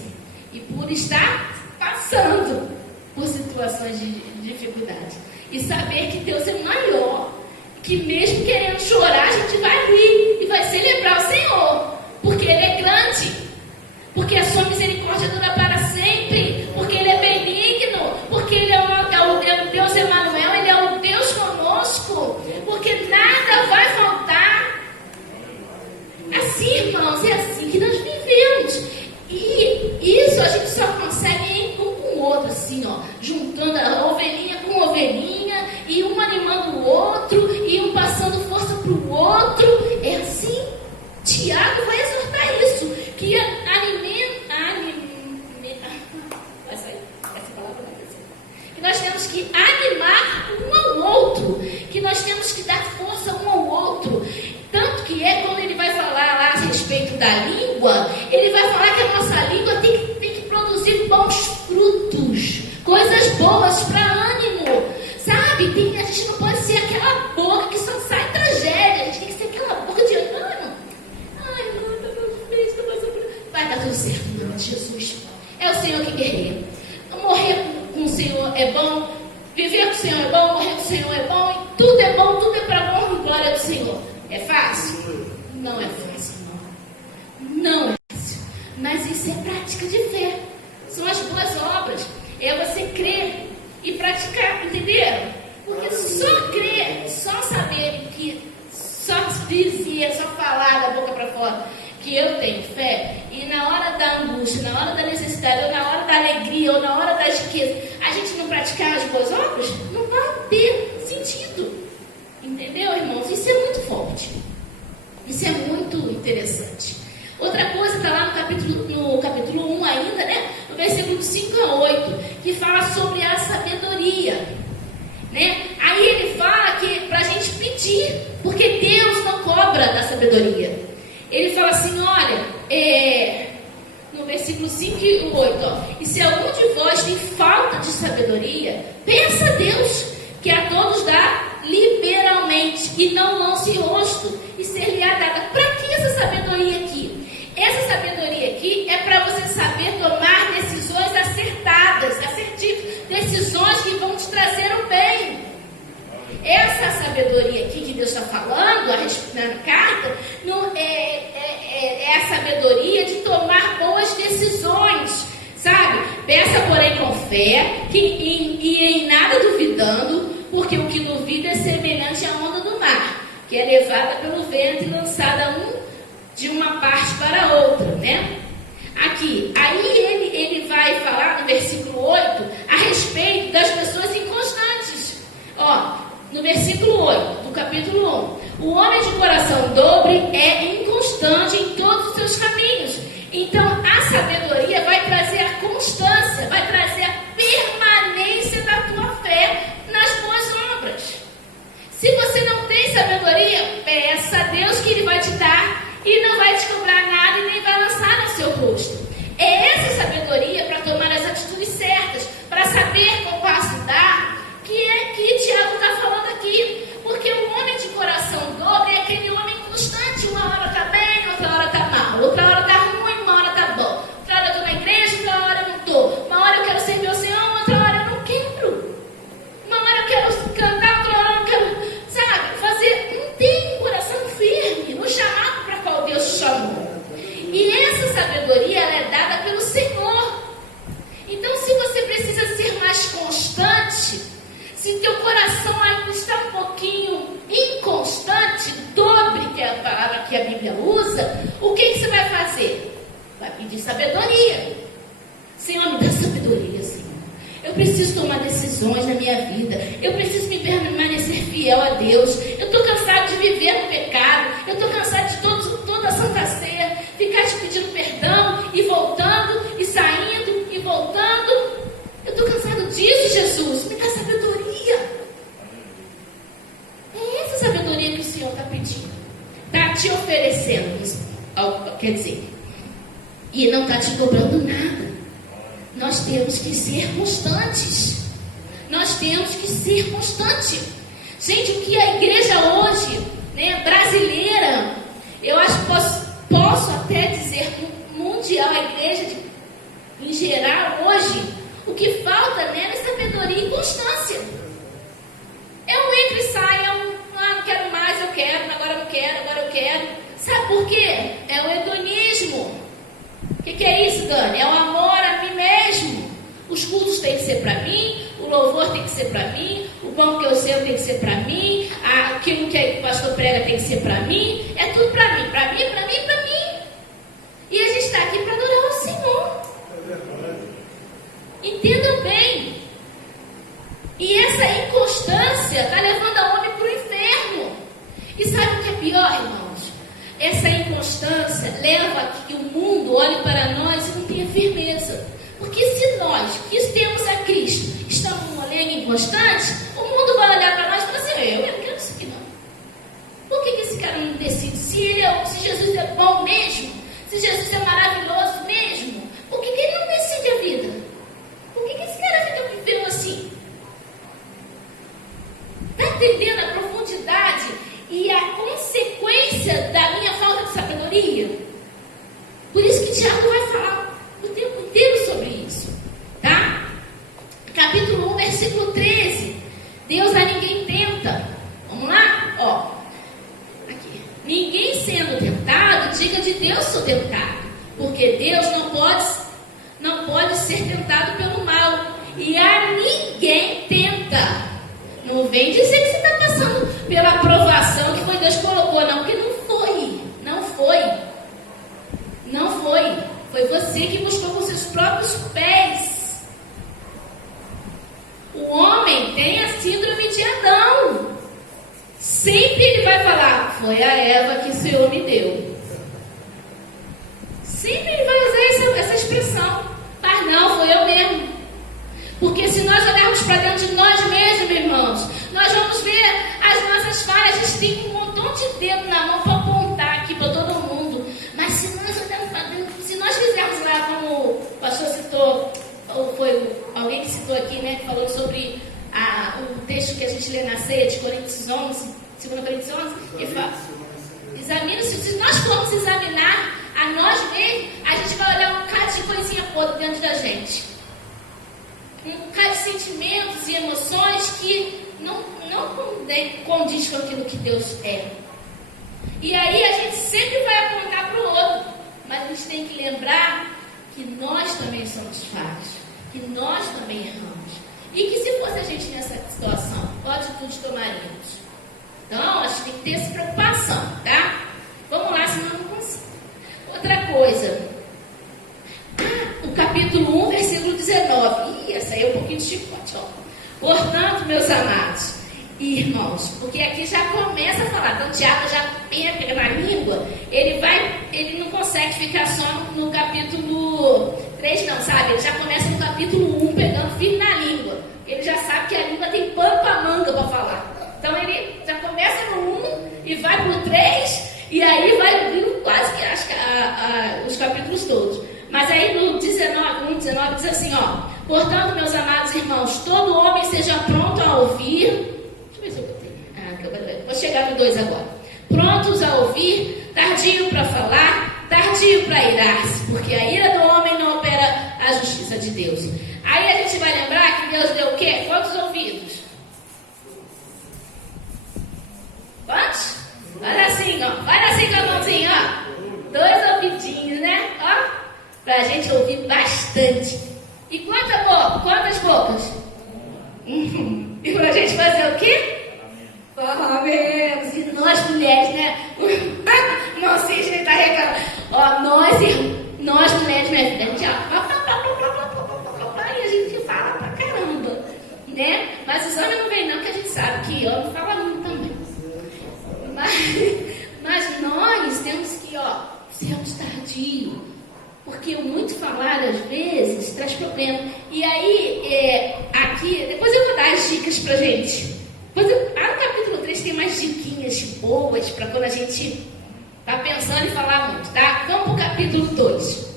e por estar passando por situações de dificuldade e saber que Deus é maior, que mesmo querendo chorar, a gente vai rir e vai celebrar o Senhor, porque Ele é grande, porque a sua misericórdia dura para sempre, porque Ele é benigno, porque Ele é o Deus Emanuel, Ele é o Deus conosco, porque nada vai faltar. Assim, irmãos, é assim que nós vivemos. E isso a gente só que animar um ao outro, que nós temos que dar força um ao outro. Tanto que quando ele vai falar lá a respeito da língua, ele vai falar que a nossa língua tem que produzir bons frutos, coisas boas para ânimo, sabe? A gente não pode ser aquela boca que só sai tragédia, a gente tem que ser aquela boca de ânimo. Ai, irmão, tá tudo difícil, vai dar tudo certo, em nome de Jesus. É o Senhor que guerreia. Morrer com o Senhor é bom, viver com o Senhor é bom, morrer com o Senhor é bom, e tudo é bom, tudo é para honra e glória do Senhor. É fácil? Não é fácil, não. Não é fácil. Mas isso é prática de fé. São as boas obras. É você crer e praticar, entenderam? Porque só crer, só saber que, só dizer, só falar da boca para fora que eu tenho fé, e na hora da angústia, na hora da necessidade, ou na hora da alegria, ou na hora da riqueza, a gente não praticar as boas obras, não vai ter sentido. Entendeu, irmãos? Isso é muito forte. Isso é muito interessante. Outra coisa está lá no capítulo 1 ainda, né? No versículo 5 a 8, que fala sobre a sabedoria, né? Aí ele fala que para a gente pedir, porque Deus não cobra da sabedoria. Ele fala assim, olha, no versículo 5 e 8, e se algum de vós tem falta de sabedoria, peça a Deus, que a todos dá liberalmente, e não lance rosto, e ser-lhe-á dada. Para que essa sabedoria aqui? Essa sabedoria aqui é para você saber tomar decisões acertadas, assertivas, decisões que vão te trazer o bem. Essa sabedoria aqui que Deus está falando na carta não é a sabedoria de tomar boas decisões, sabe? Peça, porém, com fé e em nada duvidando, porque o que duvida é semelhante à onda do mar, que é levada pelo vento e lançada de uma parte para a outra, né? Aqui, aí ele vai falar no versículo 8 a respeito das pessoas inconstantes. No versículo 8 do capítulo 1, o homem de coração dobre é inconstante em todos os seus caminhos. Então a sabedoria vai trazer a constância, vai trazer a permanência da tua fé nas boas obras. Se você não tem sabedoria, peça a Deus que Ele vai te dar e não vai te cobrar nada e nem vai lançar no seu rosto. É essa sabedoria para tomar as atitudes certas, para saber qual passo dar, que Tiago está falando aqui. Porque o homem de coração dobre é aquele homem constante. Uma hora está bem, outra hora está mal, outra hora está ruim, uma hora está bom. Outra hora eu estou na igreja, outra hora eu não estou. Uma hora eu quero servir ao Senhor, outra hora eu não quero. Uma hora eu quero cantar, outra hora eu não quero, sabe, fazer. Não tem um coração firme no chamado para qual Deus te chamou. E essa sabedoria ela é dada pelo Senhor. Então, se você precisa ser mais constante, se teu coração ainda está um pouquinho inconstante, dobre, que é a palavra que a Bíblia usa, o que você vai fazer? Vai pedir sabedoria. Senhor, me dá sabedoria, Senhor. Eu preciso tomar decisões na minha vida. Eu preciso me permanecer fiel a Deus. Eu estou cansado de viver no pecado. Eu estou cansado de toda a Santa Ceia ficar te pedindo perdão e voltando e saindo e voltando. Eu estou cansado disso, Jesus. Me dá sabedoria. É essa sabedoria que o Senhor está pedindo. Está te oferecendo. Quer dizer, e não está te cobrando nada. Nós temos que ser constantes. Nós temos que ser constantes. Gente, o que a igreja hoje, né, brasileira, eu acho que posso até dizer mundial, a igreja em geral hoje, o que falta nela é sabedoria e constância. É um entra e sai, não quero mais, eu quero, agora não quero, agora eu quero. Sabe por quê? É o hedonismo. O que é isso, Dani? É o amor a mim mesmo. Os cultos têm que ser para mim, o louvor tem que ser para mim, o pão que eu sei tem que ser para mim, aquilo que o pastor prega tem que ser para mim. É tudo para mim, para mim, para mim, para mim. E a gente está aqui para adorar o Senhor. Entendam bem. E essa inconstância está levando a homem para o inferno. E sabe o que é pior, irmãos? Essa inconstância leva a que o mundo olhe para nós e não tenha firmeza. Porque se nós, que temos a Cristo, estamos molhando, empenho inconstante, o mundo vai olhar para nós e falar assim, eu não quero isso aqui não. Por que esse cara não decide? Se Jesus é bom mesmo, se Jesus é maravilhoso mesmo, por que ele não decide a vida? Por que esse cara fica vivendo assim? Está entendendo a profundidade e a consequência da minha falta de sabedoria? Por isso que Tiago vai falar o tempo inteiro sobre isso, tá? Capítulo 1, versículo 13. Deus a ninguém tenta. Vamos lá? Ó, aqui. Ninguém sendo tentado, diga de Deus sou tentado. Porque Deus não pode ser tentado pelo mal. E a ninguém tenta. Não vem dizer que você está passando pela aprovação que foi Deus que colocou, não, porque não foi. Não foi. Não foi. Foi você que buscou com seus próprios pés. O homem tem a síndrome de Adão. Sempre ele vai falar, foi a Eva que o Senhor me deu. Sempre ele vai usar essa expressão. Mas não, foi eu mesmo. Porque se nós olharmos para dentro de nós mesmos, meus irmãos, nós vamos ver as nossas falhas. A gente tem um montão de dedo na mão para apontar aqui para todo mundo. Mas se nós olharmos para dentro, se nós fizermos lá como o pastor citou, ou foi alguém que citou aqui, né, que falou sobre o texto que a gente lê na ceia de Coríntios 11, 2 Coríntios 11, que fala, se nós formos examinar a nós mesmos, a gente vai olhar um bocado de coisinha podre dentro da gente. Um bocado de sentimentos e emoções que não condiz com aquilo que Deus é. E aí a gente sempre vai apontar para o outro, mas a gente tem que lembrar que nós também somos falhos, que nós também erramos. E que se fosse a gente nessa situação, qual atitude tomaríamos? Então, a gente tem que ter essa preocupação, tá? Vamos lá, senão eu não consigo. Outra coisa. O capítulo 1, versículo 19. Essa aí é um pouquinho de chicote, ó. Portanto, meus amados irmãos, porque aqui já começa a falar. Então, Tiago já pega na língua. Ele não consegue ficar só no capítulo 3, não, sabe? Ele já começa no capítulo 1, pegando firme na língua. Ele já sabe que a língua tem pano para manga para falar. Então, ele já começa no 1 e vai pro 3, e aí vai quase que acho que os capítulos todos. Mas aí no 19 diz assim, ó. Portanto, meus amados irmãos, todo homem seja pronto a ouvir. Deixa eu ver se eu botei. Vou chegar no 2 agora. Prontos a ouvir, tardio para falar, tardio para irar-se, porque a ira do homem não opera a justiça de Deus. Aí a gente vai lembrar que Deus deu o quê? Quantos ouvidos? Quantos? Olha assim, ó. Olha assim com a mãozinha, ó. 2 ouvidinhos, né? Ó. Pra gente ouvir bastante. E quantas bocas? E pra gente fazer o quê? Amém. E nós mulheres, né? Não sei, a gente tá reclamando. Ó, nós mulheres, minha filha, a gente e a gente fala pra caramba, né? Mas os homens não vêm não, que a gente sabe que homem fala muito também. Mas nós temos que, sermos tardios. Porque o muito falar, às vezes, traz problema. E aí, aqui, depois eu vou dar as dicas pra gente. No capítulo 3 tem mais diquinhas boas para quando a gente tá pensando em falar muito, tá? Vamos pro capítulo 2.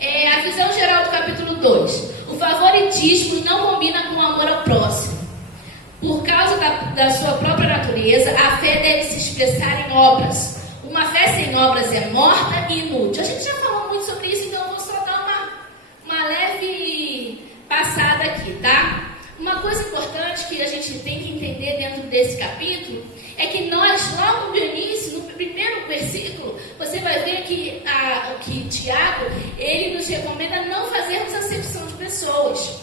A visão geral do capítulo 2. O favoritismo não combina com o amor ao próximo. Por causa da sua própria natureza, a fé deve se expressar em obras. Uma fé sem obras é morta e inútil. A gente já falou muito sobre isso, então eu vou só dar uma leve passada aqui, tá? Uma coisa importante que a gente tem que entender dentro desse capítulo é que nós, logo no início, no primeiro versículo, você vai ver que Tiago, ele nos recomenda não fazermos acepção de pessoas.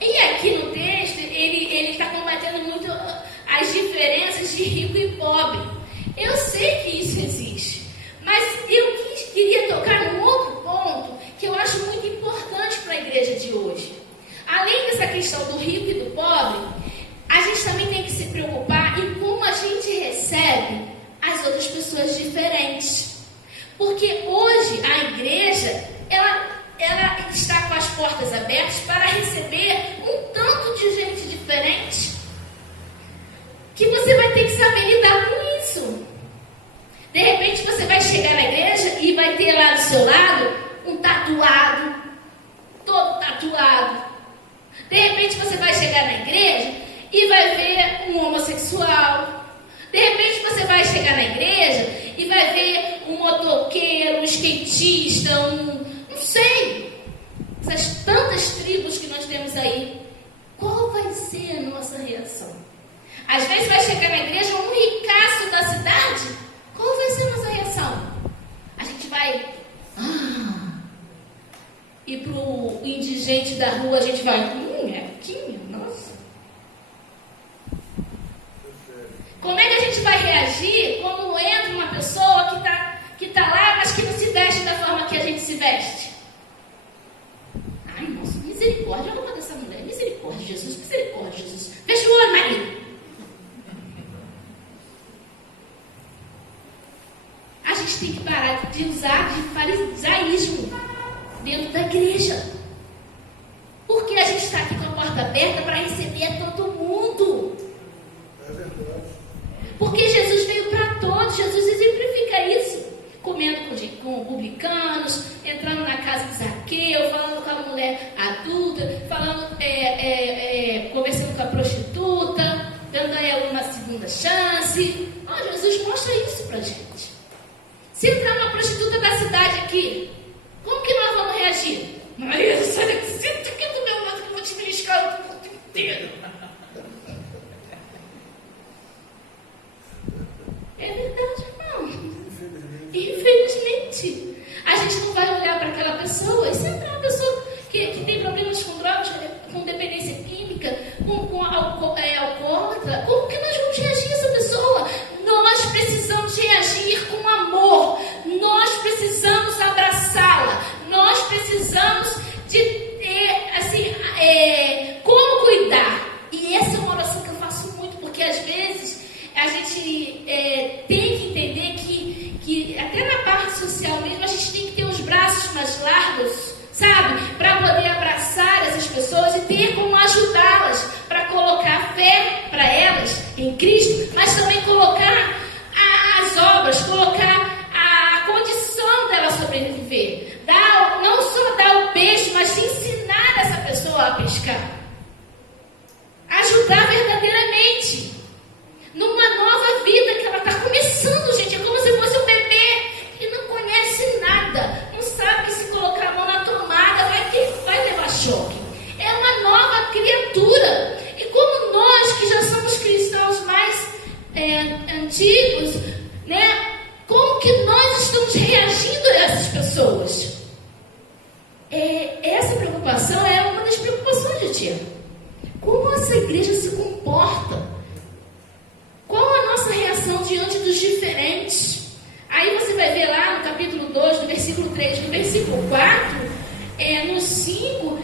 E aqui no texto, ele está combatendo muito as diferenças de rico e pobre. Eu sei que isso existe, mas eu queria tocar num outro ponto que eu acho muito importante para a igreja de hoje. Além dessa questão do rico e do pobre, a gente também tem que se preocupar em como a gente recebe as outras pessoas diferentes. Porque hoje a igreja, ela está com as portas abertas para receber um tanto de repente você vai chegar na igreja e vai ver um homossexual. De repente você vai chegar na igreja e vai ver um motoqueiro, um skatista, não sei, essas tantas tribos que nós temos aí. Qual vai ser a nossa reação? Às vezes vai chegar na igreja um ricaço da cidade. Qual vai ser a nossa reação? A gente vai... E pro indigente da rua a gente vai... é pouquinho, nossa. Como é que a gente vai reagir quando entra uma pessoa que tá lá, mas que não se veste da forma que a gente se veste? Ai, nossa, misericórdia, olha dessa mulher. Misericórdia, Jesus, misericórdia, Jesus. Fecha o olho, marido. A gente tem que parar de usar de farisaísmo dentro da igreja. Porque a gente está aqui com a porta aberta para receber todo mundo. É verdade. Porque Jesus veio para todos. Jesus exemplifica isso. Comendo com publicanos, entrando na casa de Zaqueu, falando com a mulher adulta, conversando com a prostituta, dando a ela uma segunda chance. Jesus mostra isso pra gente. Se entrar uma prostituta da cidade aqui, como que nós vamos reagir? Maria, sai daqui, senta aqui do meu lado que eu vou te beliscar o tempo inteiro. É verdade, irmão. Infelizmente, a gente não vai olhar para aquela pessoa. E se entrar uma pessoa que tem problemas com drogas, com dependência química, com alcoólatra, como que nós vamos reagir a essa pessoa? Nós precisamos reagir com amor. Nós precisamos abraçá-la. Nós precisamos de ter, assim, como cuidar. E essa é uma oração que eu faço muito, porque às vezes a gente tem que entender que até na parte social mesmo, a gente tem que ter os braços mais largos, sabe? Para poder abraçar essas pessoas e ter como ajudá-las, para colocar fé para elas em Cristo, mas também colocar as obras, colocar a condição dela sobreviver. Não só dar o peixe, mas ensinar essa pessoa a pescar. Ajudar verdadeiramente. Numa nova vida que ela está começando, gente. É como se fosse um bebê que não conhece nada. Não sabe que se colocar a mão na tomada vai levar choque. É uma nova criatura. E como nós, que já somos cristãos mais antigos, né? Como que nós estamos reagindo a essas pessoas? Essa preocupação é uma das preocupações de Tiago. Como essa igreja se comporta? Qual a nossa reação diante dos diferentes? Aí você vai ver lá no capítulo 2, no versículo 3, no versículo 4, no 5,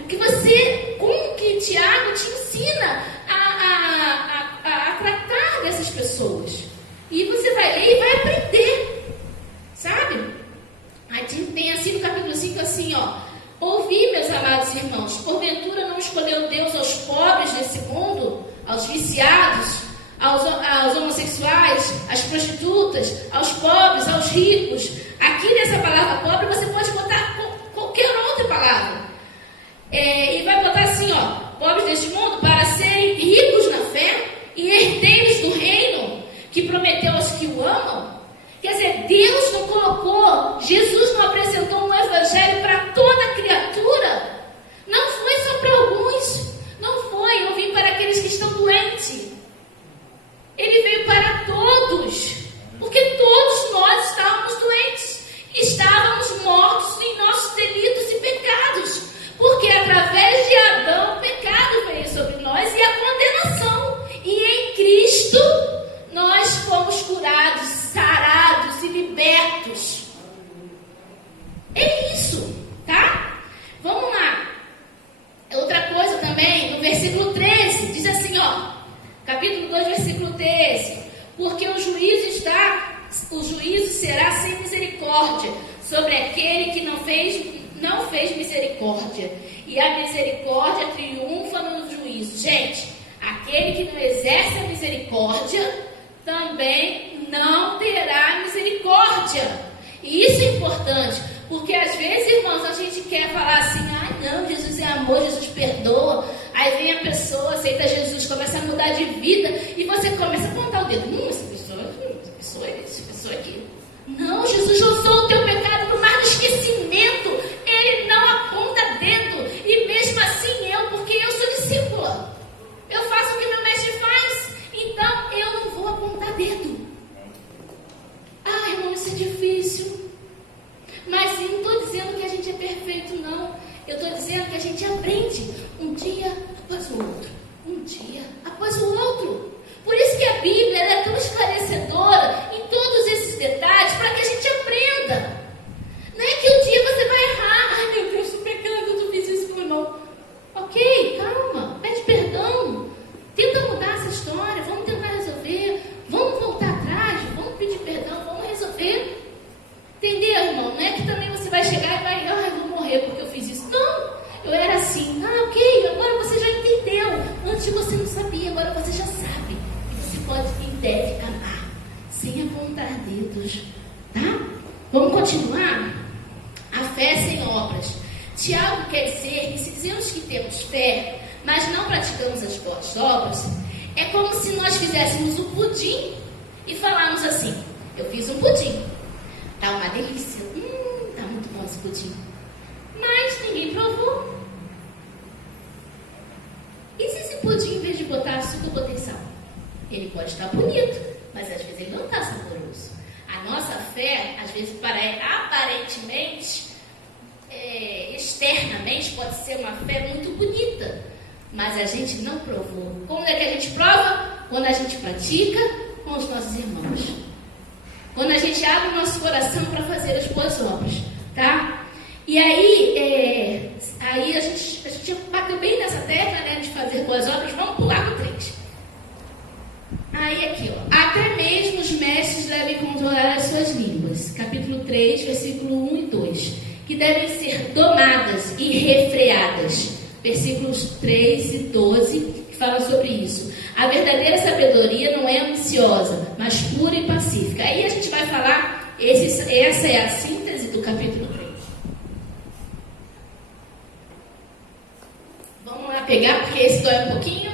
como que Tiago te ensina a tratar dessas pessoas. E você vai ler e vai aprender, sabe? Aí tem assim no capítulo 5, assim, ouvi, meus amados irmãos, porventura não escolheu Deus aos pobres desse mundo, aos viciados, aos homossexuais, às prostitutas, aos pobres, aos ricos. Aqui nessa palavra pobre você pode botar qualquer outra palavra. E vai botar assim, pobres deste mundo, para serem ricos na fé e herdeiros do reino que prometeu aos que o amam. Quer dizer, Deus não colocou, Jesus não apresentou um evangelho para toda criatura. Não foi só para alguns. Não foi, eu vim para aqueles que estão doentes. Ele veio para todos, porque todos nós estávamos doentes, estávamos mortos em nossos delitos e pecados, porque através de Adão o pecado veio sobre nós e a condenação, e em Cristo nós fomos curados, sarados e libertos. É isso, tá? Vamos lá. Outra coisa também, no versículo 13, diz assim, capítulo 2, versículo 13, porque o juízo será sem misericórdia sobre aquele que não fez misericórdia, e a misericórdia triunfa no juízo. Gente, aquele que não exerce a misericórdia também não terá misericórdia. E isso é importante, porque às vezes, irmãos, a gente quer falar assim, não, Jesus é amor, Jesus perdoa. Aí Aí vem a pessoa, aceita Jesus, começa a mudar de vida e você começa a apontar o dedo. Essa pessoa aqui. Não, Jesus lançou o teu pecado no mar do esquecimento. Ele não aponta dedo. E mesmo assim porque eu sou discípula, eu faço o que meu mestre faz. Então eu não vou apontar dedo. Ah, irmão, isso é difícil. Mas eu não estou dizendo que a gente é perfeito, não. Eu estou dizendo que a gente aprende um dia após o outro. Um dia após o outro. Por isso que a Bíblia é tão esclarecedora em todos esses detalhes, para que a gente aprenda. Não é que um dia você vai errar. Ai, meu Deus, estou pecando, eu fiz isso com o irmão. Ok, calma, pede perdão. Tenta mudar essa história, vamos tentar resolver. Vamos voltar atrás, vamos pedir perdão, vamos resolver. Entendeu, irmão? Não é que também você vai chegar e vai, ai, vou morrer porque eu fiz isso. Não, eu era assim. Ah, ok, agora você já entendeu. Antes você não sabia, agora você já sabe. Você pode e deve amar, sem apontar dedos, tá? Vamos continuar? A fé sem obras. Tiago quer dizer que se dizemos que temos fé, mas não praticamos as boas obras, é como se nós fizéssemos um pudim e falarmos assim: eu fiz um pudim, tá uma delícia, tá muito bom esse pudim, mas ninguém provou. E se esse pudim, em vez de botar açúcar, eu botei sal? Ele pode estar bonito, mas às vezes ele não está saboroso. A nossa fé, às vezes, aparentemente, externamente, pode ser uma fé muito bonita, mas a gente não provou. Como é que a gente prova? Quando a gente pratica com os nossos irmãos. Quando a gente abre o nosso coração para fazer as boas obras, tá? E aí, a gente bateu bem nessa tecla, né, de fazer boas obras. Vamos pular para o 3. Aí aqui, ó. Até mesmo os mestres devem controlar as suas línguas. Capítulo 3, versículo 1 e 2. Que devem ser domadas e refreadas. Versículos 3 e 12, que falam sobre isso. A verdadeira sabedoria não é ambiciosa, mas pura e pacífica. Aí a gente vai falar, essa é a síntese do capítulo 3. Vamos lá pegar, porque esse dói um pouquinho,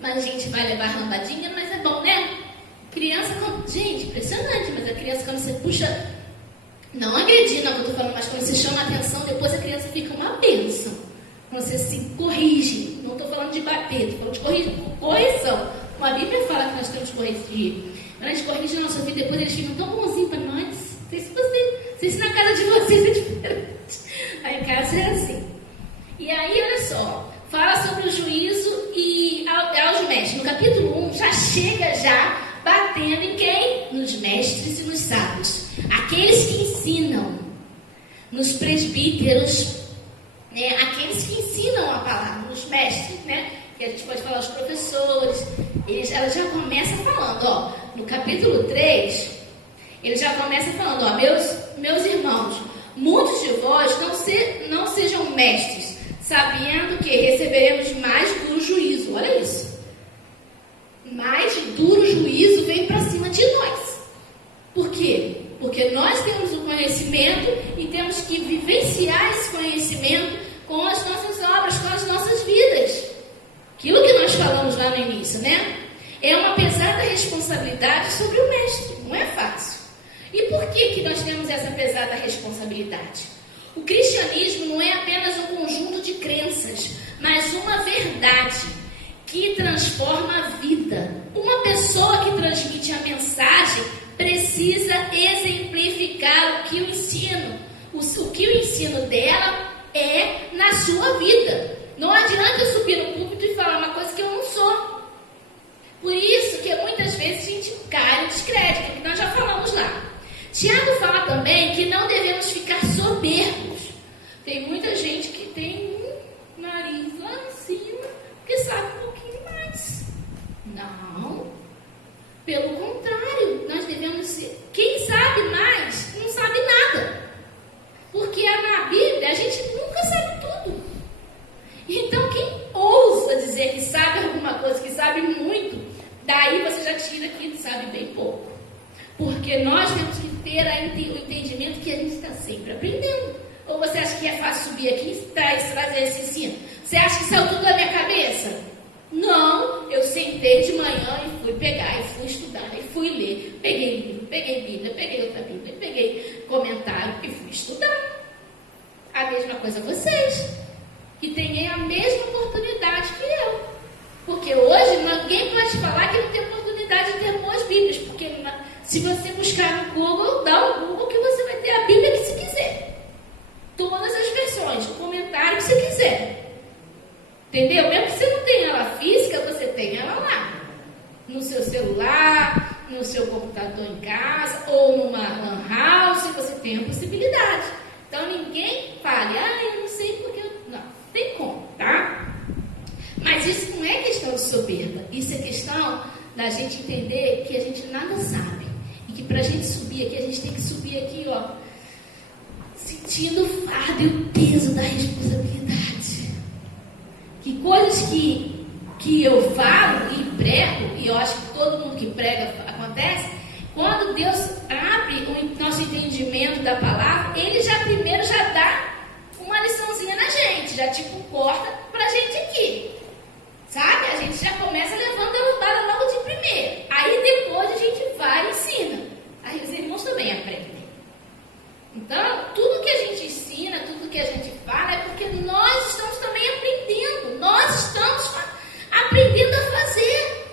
mas a gente vai levar rambadinha, mas é bom, né? Criança, gente, impressionante, mas a criança, quando você puxa, não agredindo, não que eu estou falando, mas quando você chama a atenção, depois a criança fica uma bênção. Quando você se corrige, não estou falando de bater, estou falando de correção. Como a Bíblia fala que nós temos que corrigir. Quando a gente corrige a nossa vida, depois eles ficam tão bonzinhos para nós. Não sei se na casa de vocês é diferente. Aí em casa é assim. E aí, olha só, fala sobre o juízo e aos mestres. No capítulo 1, já chega batendo em quem? Nos mestres e nos sábios. Aqueles que ensinam. Nos presbíteros, né? Aqueles que ensinam a palavra. Nos mestres, né? Que a gente pode falar os professores. Ela já começa falando, ó. No capítulo 3, ele já começa falando, ó. Meus irmãos, muitos de vós não sejam mestres, sabendo que receberemos mais duro juízo. Olha isso. Mais duro juízo vem para cima de nós. Por quê? Porque nós temos o conhecimento e temos que vivenciar esse conhecimento com as nossas obras, com as nossas vidas. Aquilo que nós falamos lá no início, né? É uma pesada responsabilidade sobre o mestre. Não é fácil. E por que nós temos essa pesada responsabilidade? O cristianismo não é apenas um conjunto de crenças, mas uma verdade que transforma a vida. Uma pessoa que transmite a mensagem precisa exemplificar o que o ensino. O que o ensino dela é na sua vida. Não adianta eu subir no púlpito e falar uma coisa que eu não sou. Por isso que muitas vezes a gente cai no descrédito, que nós já falamos lá. Tiago fala também que não devemos ficar soberbos. Tem muita gente que tem um nariz lá em cima, que sabe um pouquinho mais. Não. Pelo contrário, nós devemos ser. Quem sabe mais, não sabe nada. Porque na Bíblia a gente nunca sabe tudo. Então quem ousa dizer que sabe alguma coisa, que sabe muito, daí você já tira que sabe bem pouco. Porque nós temos que ter o entendimento que a gente está sempre aprendendo. Ou você acha que é fácil subir aqui e trazer esse ensino? Você acha que saiu tudo da minha cabeça? cabeça. Não, eu sentei de manhã e fui pegar, e fui estudar, e fui ler. Peguei livro, peguei Bíblia, peguei outra Bíblia, peguei comentário e fui estudar. A mesma coisa vocês, que têm a mesma oportunidade que eu. Porque hoje ninguém pode falar que não tem oportunidade de ter boas Bíblias, porque se você buscar no Google, dá o Google que você vai ter a Bíblia que você quiser. Todas as versões, o comentário que você quiser. Entendeu? Mesmo que você não tenha ela física, você tem ela lá. No seu celular, no seu computador em casa, ou numa lan house, você tem a possibilidade. Então ninguém fale, eu não sei porque eu... Não, tem como, tá? Mas isso não é questão de soberba. Isso é questão da gente entender que a gente nada sabe. E que pra gente subir aqui, a gente tem que subir aqui, ó, sentindo o fardo e o peso da responsabilidade. Que coisas que eu falo e prego, e eu acho que todo mundo que prega acontece, quando Deus abre o nosso entendimento da palavra, Ele primeiro já dá uma liçãozinha na gente, já tipo corta pra gente aqui. Sabe? A gente já começa levando a lombada logo de primeiro. Aí depois a gente vai e ensina. Aí os irmãos também aprendem. Então, tudo que a gente ensina, tudo que a gente fala, é porque nós estamos também aprendendo. Nós estamos aprendendo a fazer.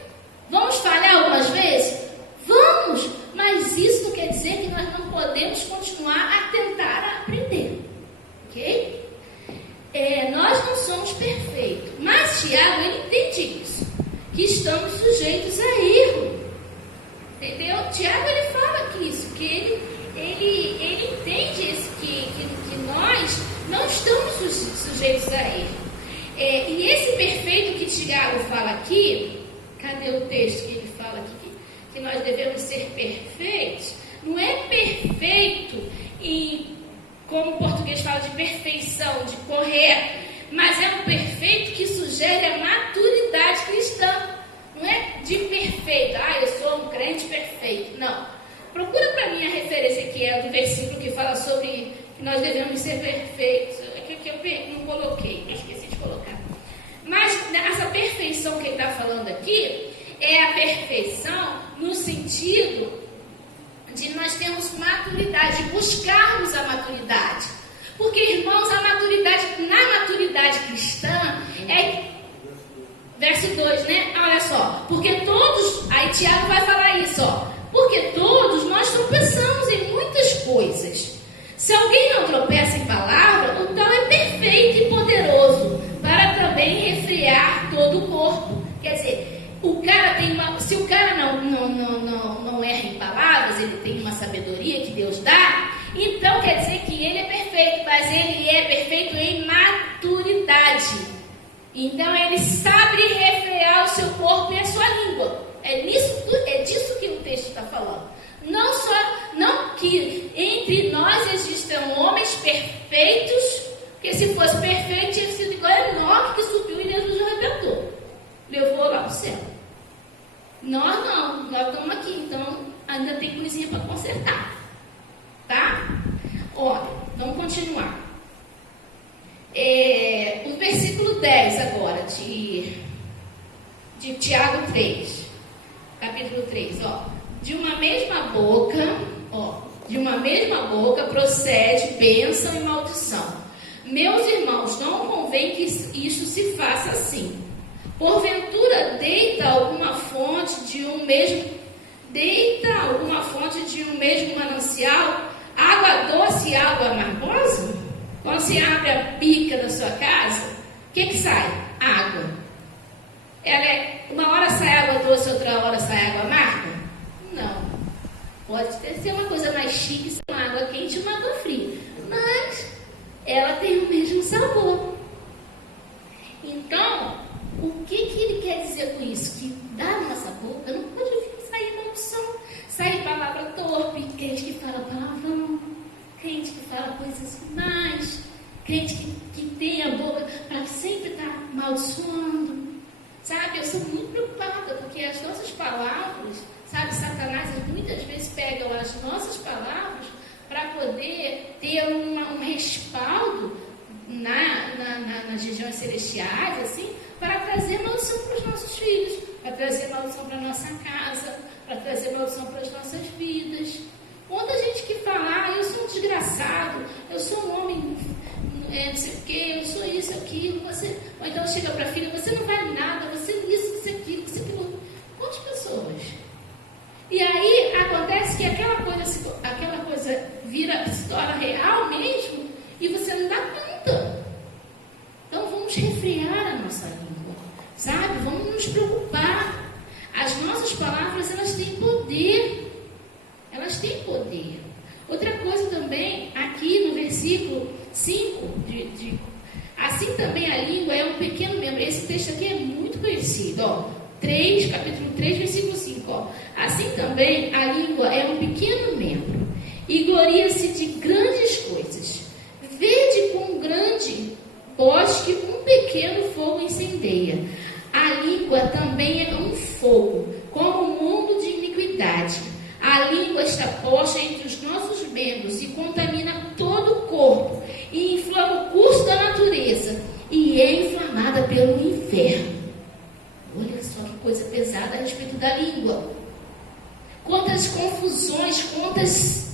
Vamos falhar algumas vezes? Vamos! Mas isso não quer dizer que nós não podemos continuar a tentar aprender. Ok? Nós não somos perfeitos. Mas Tiago, ele entende isso. Que estamos sujeitos a erro. Entendeu? Tiago, ele fala que isso, que ele entende isso, que nós não estamos sujeitos a erro. E esse perfeito que Tiago fala aqui, cadê o texto que ele fala aqui? Que nós devemos ser perfeitos. Não é perfeito como o português fala de perfeição, de correto, mas é um perfeito que sugere a maturidade cristã. Não é de perfeito, eu sou um crente perfeito. Não. Procura para mim a referência que é do versículo que fala sobre que nós devemos ser perfeitos. Que eu não coloquei, eu esqueci de colocar. Mas essa perfeição que ele está falando aqui é a perfeição no sentido de nós termos maturidade, buscarmos a maturidade. Porque, irmãos, a maturidade, na maturidade cristã, verso 2, né? Olha só, porque todos, aí Tiago vai falar isso, ó. Porque todos nós tropeçamos em muitas coisas. Se alguém não tropeça em palavra, então é perfeito e poderoso para também refrear todo o corpo. Quer dizer, se o cara não erra em palavras, ele tem uma sabedoria que Deus dá, então quer dizer que ele é perfeito, mas ele é perfeito em maturidade. Então ele sabe refrear o seu corpo e a sua língua. É disso que o texto está falando. Não que entre nós existam homens perfeitos, porque se fosse perfeito, tinha sido igual a Enoque que subiu e Jesus o arrebentou. Levou lá para o céu. Nós não, nós estamos aqui, então ainda tem coisinha para consertar. Tá? Olha, vamos continuar. O versículo 10 agora, de Tiago 3, capítulo 3, ó. De uma mesma boca procede bênção e maldição. Meus irmãos, não convém que isso se faça assim. Porventura deita alguma fonte de um mesmo manancial, água doce e água amargosa? Quando se abre a pica da sua casa, o que sai? Água. Uma hora sai água doce, outra hora sai água amarga? Não. Pode ser uma coisa mais chique, ser uma água quente e uma água fria. Mas ela tem o mesmo sabor. Então, o que ele quer dizer com isso? Que da nossa boca não pode sair maldição, sair palavra torpe, crente que fala palavrão, crente que fala coisas demais, crente que tem a boca para sempre estar amaldiçoando. Sabe, eu sou muito preocupada, porque as nossas palavras, sabe, Satanás muitas vezes pega as nossas palavras para poder ter um respaldo nas regiões celestiais, assim, para trazer trazer maldição para a nossa casa, para trazer maldição para as nossas vidas. Quanta gente que fala, eu sou um desgraçado, eu sou um homem, não sei o quê, eu sou isso, aquilo, ou então chega para a filha, você não vale nada, você isso, você aquilo, você aquilo. Quantas pessoas? E aí acontece que aquela coisa se torna real mesmo, e você não dá conta. Então vamos refrear a nossa língua, sabe? Vamos nos preocupar. As nossas palavras, elas têm poder. Elas têm poder. Outra coisa também, aqui no versículo 5, assim também a língua é um pequeno membro. Esse texto aqui é muito conhecido, capítulo 3, versículo 5, Assim também a língua é um pequeno membro, e gloria-se de grandes coisas. Vede com grande bosque um pequeno fogo incendeia. A língua também é um fogo, como um mundo de iniquidade. A língua está posta entre os nossos membros e contamina todo o corpo, e inflama o curso da natureza, e é inflamada pelo inferno. Olha só que coisa pesada a respeito da língua. Quantas confusões, quantas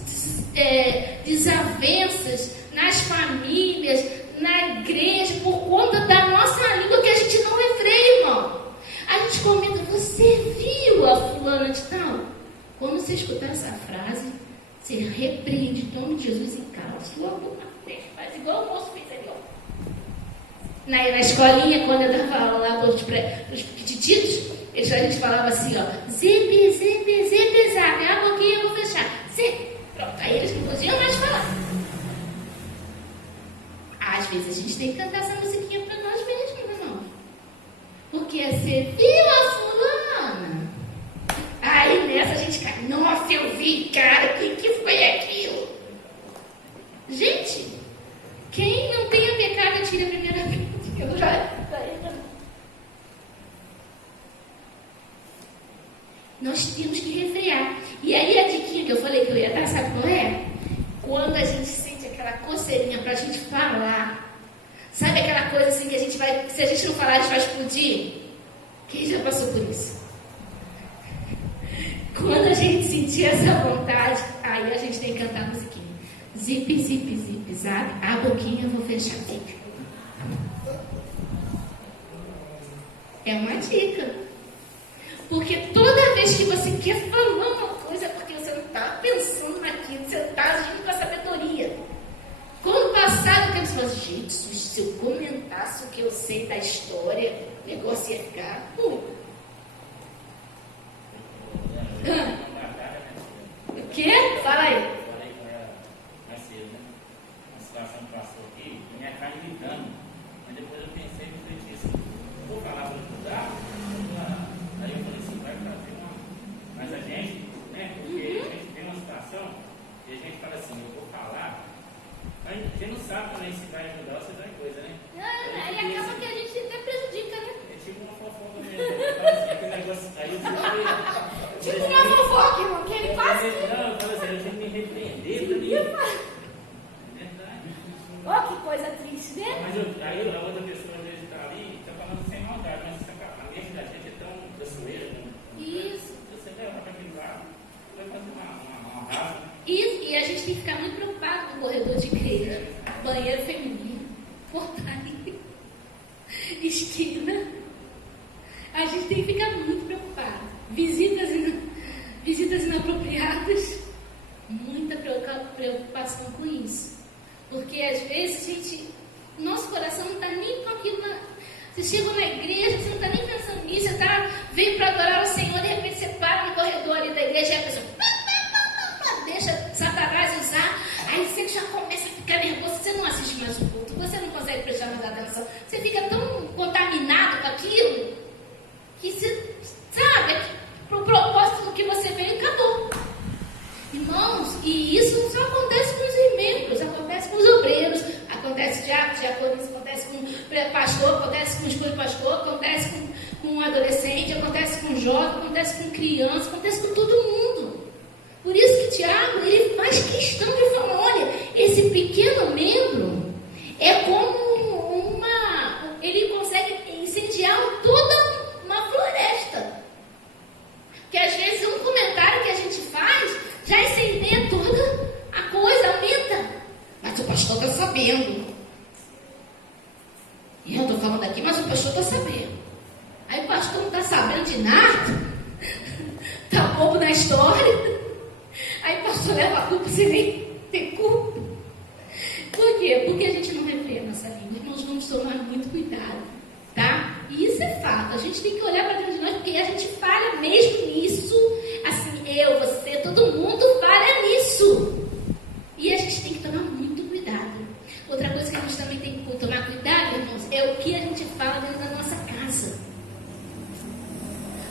desavenças nas famílias, na igreja, por conta da nossa língua que a gente não refreia, irmão. A gente comenta, você viu a fulana de tal? Quando você escutar essa frase, você repreende em nome de Jesus e cala sua boca. Faz igual o moço fez ali, Na escolinha, quando eu dava aula lá dos petititos, a gente falava assim, zip, zip, zip, zap, a boquinha eu vou fechar. Zip. Pronto, aí eles não podiam mais falar. Às vezes a gente tem que cantar essa musiquinha para nós mesmos, irmão. Porque você viu a fulana? Aí nessa a gente cai. Nossa, eu vi, cara, o que foi aquilo? Gente, quem não tenha pecado, tira a primeira vez. Eu já. Nós temos que refrear. E aí a diquinha que eu falei que eu ia dar, sabe qual é? Quando a gente sente aquela coceirinha pra gente falar, sabe aquela coisa assim que a gente vai, se a gente não falar, a gente vai explodir? Quem já passou por isso? Quando a gente sentir essa vontade, aí a gente tem que cantar a musiquinha. Zip, zip, zip, sabe? A boquinha eu vou fechar. Zip. É uma dica. Porque toda vez que você quer falar uma coisa, é porque você não está pensando naquilo, você está agindo com a sabedoria. Quando passar o tempo, você fala, gente, se eu comentasse o que eu sei da história, o negócio ia ficar ruim. O quê? Fala aí. Eu falei para mais cedo, né? A situação que passou aqui, minha carne gritando. Mas depois eu pensei e falei assim, vou falar para estudar. Aí eu falei assim, vai fazer uma. Mas a gente, né? Porque a gente tem uma situação e a gente fala assim, eu vou falar. Mas a gente não sabe também se vai ajudar ou se vai coisa, né? Aí acaba que a gente até prejudica, né? É tipo uma fofoca mesmo. Eu falo assim, aquele negócio. Aí eu falei. Tipo uma fofoca, irmão, que ele faz. Não, eu falo assim, eu tenho que me repreender pra mim. É verdade. Ó, que coisa triste, né? Mas aí a outra pessoa às vezes está ali, está falando sem maldade, mas a mente da gente é tão traiçoeira, né? Isso. Você leva para aquele lado, vai fazer uma raça. Isso, e a gente tem que ficar muito preocupado com o corredor de igreja, banheiro feminino, portaria, esquina. A gente tem que ficar muito preocupado. Visitas inapropriadas, muita preocupação com isso. Porque às vezes nosso coração não está nem com aquilo. Você chegou na igreja, você não está nem pensando nisso, você veio para adorar o Senhor, de repente você para no corredor ali da igreja e a pessoa deixa Satanás usar, aí você já começa a ficar nervoso, você não assiste mais o culto, você não consegue prestar mais atenção, você fica tão contaminado com aquilo, que você sabe, pro propósito do que você veio, acabou. Irmãos, e isso não só acontece com os membros, acontece com os obreiros, acontece diáconos, acontece com pastor, acontece com escolha de pastor, acontece com adolescente, acontece com jovem, acontece com criança, acontece com todo mundo. Por isso que Tiago, ele faz questão de falar, olha, esse pequeno membro é como ele consegue incendiar toda uma floresta. sabendo de nada, está bobo na história. Aí o pastor leva a culpa sem nem ter culpa. Por quê? Porque a gente não refreia a nossa língua. Nós vamos tomar muito cuidado, tá? E isso é fato. A gente tem que olhar para dentro de nós, porque a gente falha mesmo nisso. Assim, eu, você, todo mundo falha nisso. E a gente tem que tomar muito cuidado. Outra coisa que a gente também tem que tomar cuidado, irmãos, é o que a gente fala dentro da nossa casa.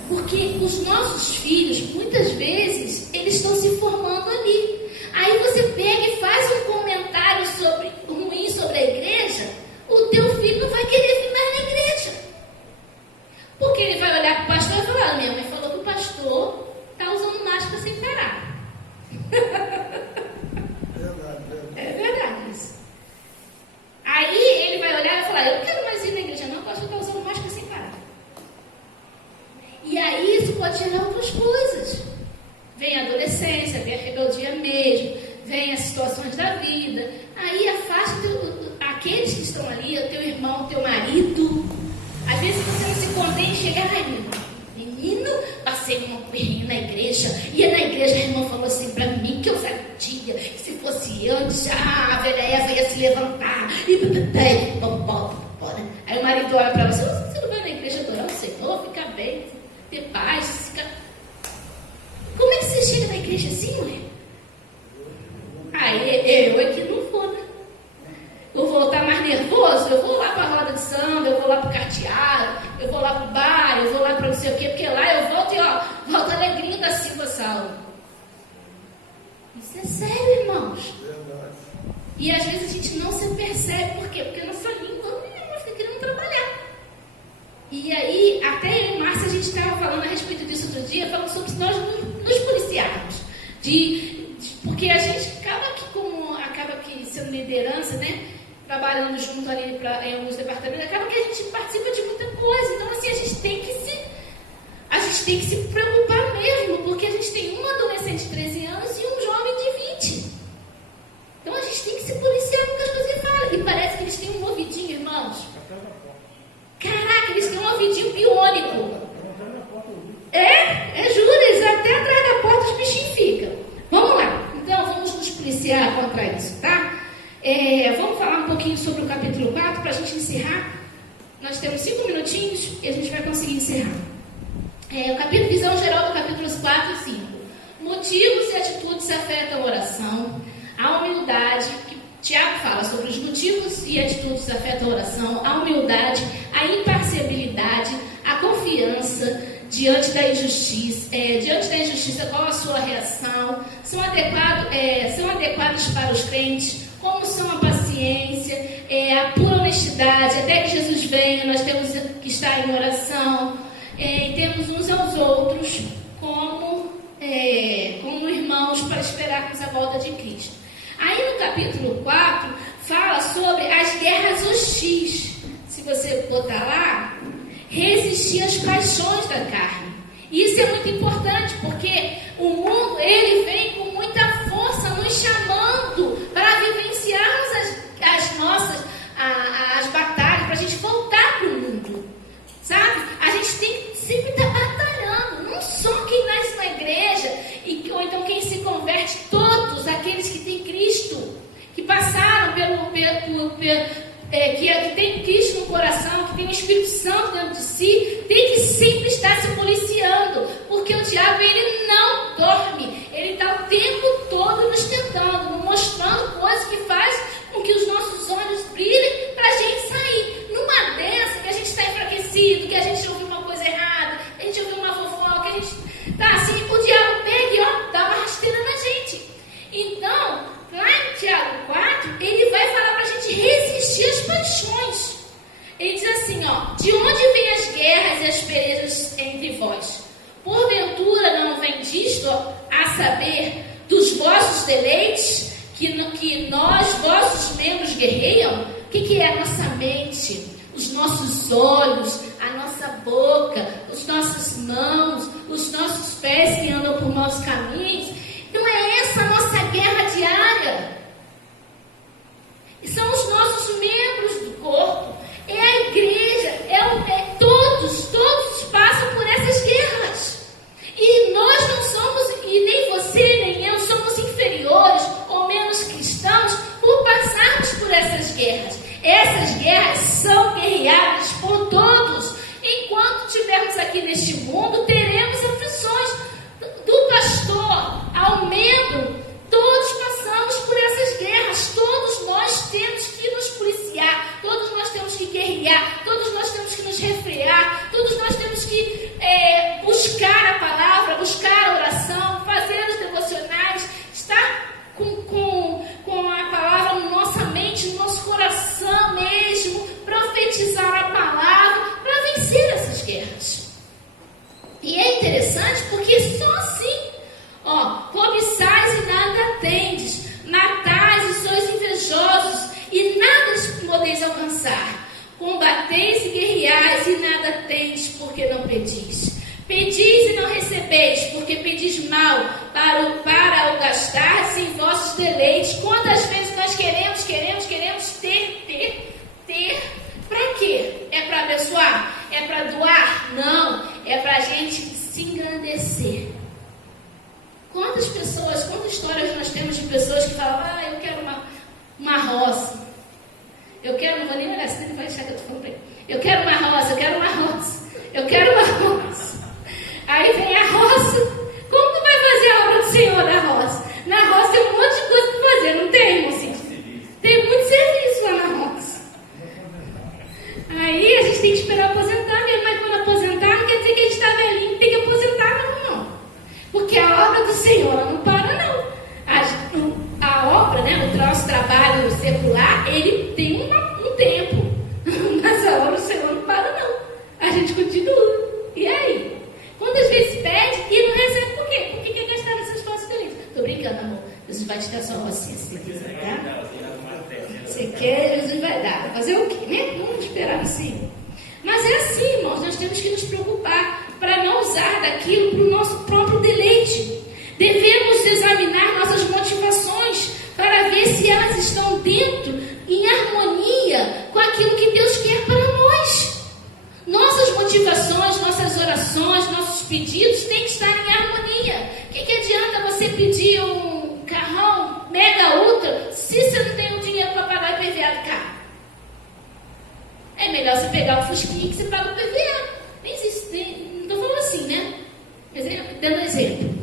Porque os nossos filhos, muitas vezes, eles estão se formando ali. Aí você pega e faz um comentário ruim sobre a igreja, o teu filho não vai querer vir mais na igreja. Porque ele vai olhar para o pastor e falar: minha mãe falou que o pastor está usando máscara sem parar. É verdade isso. Aí ele vai olhar e falar: eu não quero mais ir na igreja não, o pastor está usando máscara sem parar. E aí isso pode gerar outras coisas. Vem a adolescência, vem a rebeldia mesmo, vem as situações da vida. Aí afasta aqueles que estão ali, o teu irmão, o teu marido. Às vezes você não se contém e chega: ai, menino, passei uma perrinha na igreja, e na igreja a irmã falou assim pra mim que eu sabia que se fosse antes, a velha Eva ia se levantar. Aí o marido olha pra você: você não vai na igreja adorar o Senhor, ficar bem, ter paz, ficar... Como é que você chega na igreja assim, mulher? Aí eu é que não vou, né? Eu vou voltar mais nervoso, eu vou lá para a roda de samba, eu vou lá para o carteado, eu vou lá para o bar, eu vou lá para não sei o quê, porque lá eu volto e volto alegrinho da Silva Saulo. Isso é sério, irmãos. E às vezes a gente não se percebe, por quê? Porque a nossa língua fica querendo trabalhar. E aí, até eu e Márcia, a gente estava falando a respeito disso outro dia, falando sobre nós nos policiarmos. Porque a gente acaba que sendo liderança, né? Trabalhando junto ali em alguns departamentos, acaba que a gente participa de muita coisa. Então, assim, a gente tem que se preocupar mesmo, porque a gente tem um adolescente de 13 anos e um jovem de 20. Então, a gente tem que se policiar com as coisas que falam. E parece que eles têm um ouvidinho, irmãos. Caraca, eles têm um ouvidinho biônico. Juro, eles até atrás da porta os bichinhos ficam. Vamos lá, então vamos nos policiar contra isso, tá? Vamos falar um pouquinho sobre o capítulo 4 para a gente encerrar. Nós temos 5 minutinhos e a gente vai conseguir encerrar. Visão geral do capítulo 4 e 5. Motivos e atitudes afetam a oração. A humildade, que Tiago fala sobre os motivos e atitudes afetam a oração. A humildade, a imparcialidade, a confiança diante da injustiça. Diante da injustiça, qual a sua reação? São adequados para os crentes? Como são a paciência, a pura honestidade? Até que Jesus venha, nós temos que estar em oração. Temos uns aos outros como irmãos para esperarmos a volta de Cristo. Aí no capítulo 4 fala sobre as guerras hostis. Se você botar lá, resistir às paixões da carne. Isso é muito importante, porque o mundo, ele vem com muita força nos chamando para vivenciarmos as batalhas, para a gente voltar para o mundo, sabe? A gente tem que sempre estar batalhando, não só quem nasce na igreja, ou então quem se converte, todos aqueles que têm Cristo, que passaram que tem Cristo no coração, que tem o Espírito Santo dentro de si, tem que sempre estar se policiando, porque o diabo, ele não dorme, ele está o tempo todo nos tentando, nos mostrando coisas que faz com que os nossos olhos brilhem para a gente sair. Numa dessa que a gente está enfraquecido, que a gente ouviu uma coisa errada, a gente ouviu uma fofoca, a gente está assim, o diabo pega e dá uma rasteira na gente. Então, lá em Tiago 4, ele vai falar para a gente resistir às paixões. Ele diz assim, de onde vêm as guerras e as pelejas entre vós? Porventura não vem disto, a saber, dos vossos deleites, que nós, vossos membros, guerreiam? O que é a nossa mente? Os nossos olhos, a nossa boca, as nossas mãos, os nossos pés que andam por maus caminhos. Então é essa a nossa guerra diária. São os nossos membros do corpo. É a igreja. Todos passam por aqui neste mundo, teremos aflições. Do pastor ao membro, todos passamos por essas guerras. Todos nós temos que nos policiar, todos nós temos que guerrear, todos nós temos que nos refrear, todos nós temos que buscar a palavra, buscar a oração, fazer os devocionais, estar com a palavra na nossa mente, no nosso coração mesmo, profetizar a palavra para vencer essas guerras. E é interessante porque só assim, cobiçais e nada tendes, matais e sois invejosos e nada podeis alcançar, combateis e guerreais e nada tendes, porque não pedis. Pedis e não recebeis, porque pedis mal, para o gastar em vossos deleites. Quantas vezes nós queremos ter, para quê? É para abençoar? É para doar? Não, é para a gente se engrandecer. Quantas histórias nós temos de pessoas que falam, eu quero uma roça. Não vou nem olhar, senão ele vai achar que eu estou falando para ele. Eu quero uma roça. Aí vem a roça. Como tu vai fazer a obra do Senhor na roça? Na roça tem um monte de coisa para fazer, não tem, mocinho? Tem muito serviço lá na roça. Aí a gente tem que esperar aposentar mesmo, mas quando aposentar não quer dizer que a gente está velhinho, tem que aposentar não. Porque a obra do Senhor não para não. A obra, o nosso trabalho secular, ele tem um tempo. Mas a obra do Senhor não para não. A gente continua. E aí? Quantas vezes pede e não recebe por quê? Por que quer gastar nessas forças deles? Tô brincando, amor. Jesus vai te dar sua rocinha se você quiser, tá? Você quer, Jesus vai dar. Vai fazer o quê, né? Vamos esperar assim. Mas é assim, irmãos, nós temos que nos preocupar para não usar daquilo para o nosso próprio deleite. Devemos examinar nossas motivações para ver se elas estão dentro, em harmonia com aquilo que Deus quer para nós. Nossas motivações, nossas orações, nossos pedidos têm que estar em harmonia. O que adianta você pedir um carrão mega ultra se você não tem o dinheiro para pagar o IPVA do carro? É melhor você pegar o Fusquinha que você paga o IPVA. Nem existe, não estou falando assim, né? Quer dizer, dando exemplo.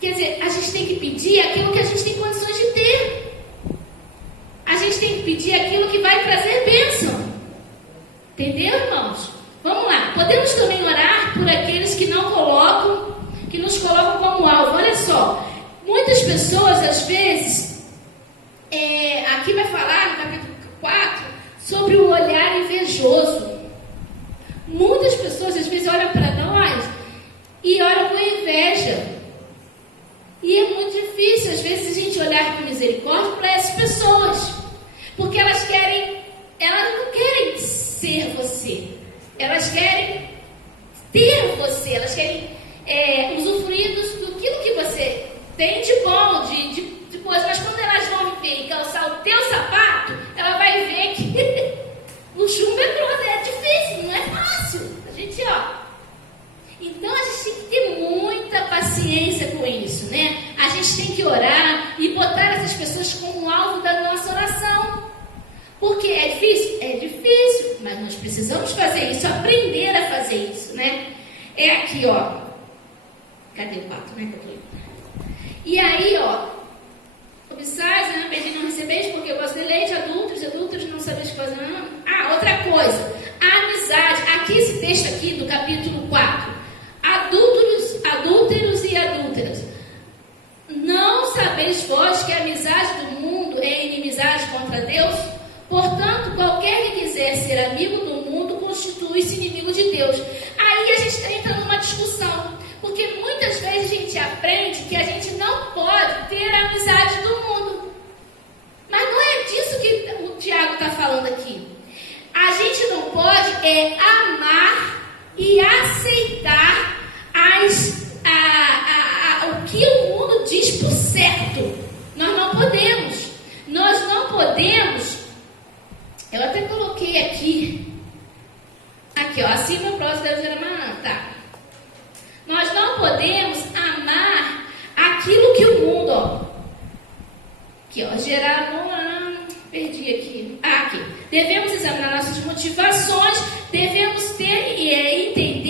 Quer dizer, a gente tem que pedir aquilo que a gente tem condições de ter. A gente tem que pedir aquilo que vai trazer bênção. Entendeu, irmãos? Vamos lá. Podemos também orar por aqueles que nos colocam como alvo. Olha só. Muitas pessoas, às vezes, aqui vai falar no capítulo 4, sobre o olhar invejoso. Muitas pessoas, às vezes, olham para nós e olham com inveja. E é muito difícil, às vezes, a gente olhar com misericórdia para essas pessoas. Porque elas não querem ser você. Elas querem ter você. Elas querem usufruir do que você tem de bom, de coisa. Mas quando elas vão ver e calçar o teu sapato, ela vai ver que o chumbo entrou. É difícil, não é fácil. A gente, Então a gente tem que ter muita paciência com isso, né? A gente tem que orar e botar essas pessoas como alvo da nossa oração. Porque é difícil? É difícil, mas nós precisamos fazer isso, aprender a fazer isso, né? É aqui, Cadê o 4, né? E aí, cobiçais, pedir não recebeis, porque eu gosto de leite, adúlteros, não sabeis que fazer. Outra coisa, a amizade. Aqui, esse texto aqui do capítulo 4. Adúlteros e adúlteras. Não sabeis vós que a amizade do mundo é inimizade contra Deus? Portanto, qualquer que quiser ser amigo do mundo constitui-se inimigo de Deus. Aí a gente entra numa discussão, porque muitas vezes a gente aprende que a gente não pode ter a amizade do mundo. Mas não é disso que o Tiago está falando aqui. A gente não pode amar e aceitar o que o mundo diz por certo. Nós não podemos. Eu até coloquei aqui, acima, próximo, Deus era tá. Nós não podemos amar aquilo que o mundo, perdi aqui. Aqui. Devemos examinar nossas motivações, devemos ter e entender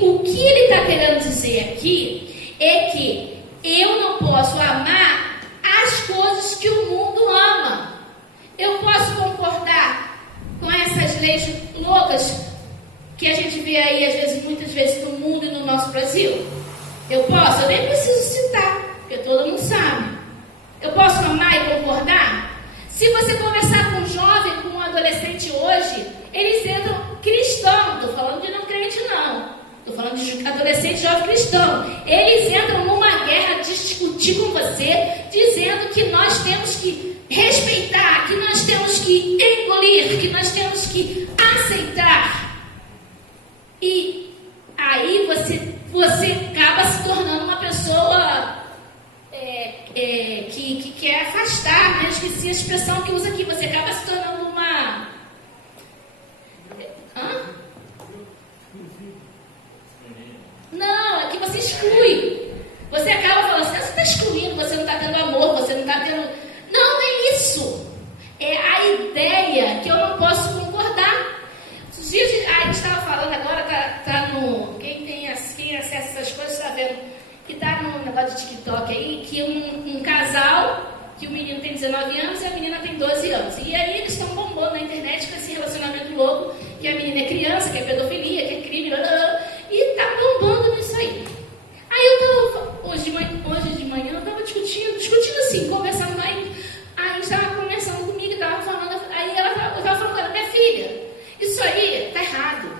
o que ele está querendo dizer aqui é que eu não posso amar as coisas que o mundo ama. Eu posso concordar com essas leis loucas que a gente vê aí, às vezes, muitas vezes, no mundo e no nosso Brasil? Eu posso? Eu nem preciso citar, porque todo mundo sabe. Eu posso amar e concordar? Se você conversar com um jovem, com um adolescente hoje, eles entram cristão. Não estou falando de não crente, não. Estou falando de adolescente, jovem cristão. Eles entram numa guerra de discutir com você, dizendo que nós temos que respeitar, que nós temos que engolir, que nós temos que aceitar. E aí você acaba se tornando uma pessoa que quer afastar, né? Esqueci a expressão que usa aqui. Você acaba se tornando uma... Não, é que você exclui. Você acaba falando assim, você está excluindo, você não está tendo amor, você não está tendo... Não, é isso. É a ideia que eu não posso concordar. A gente estava falando agora, tá no... Quem acessa essas coisas está vendo que está no negócio de TikTok aí, que um casal, que o menino tem 19 anos e a menina tem 12 anos. E aí eles estão bombando na internet com esse relacionamento louco, que a menina é criança, que é pedofilia, que é crime, e está bombando nisso aí. Aí eu estava, hoje de manhã, eu estava discutindo assim, conversando, aí a gente estava conversando comigo, estava falando, aí eu estava falando com ela, minha filha, isso aí está errado.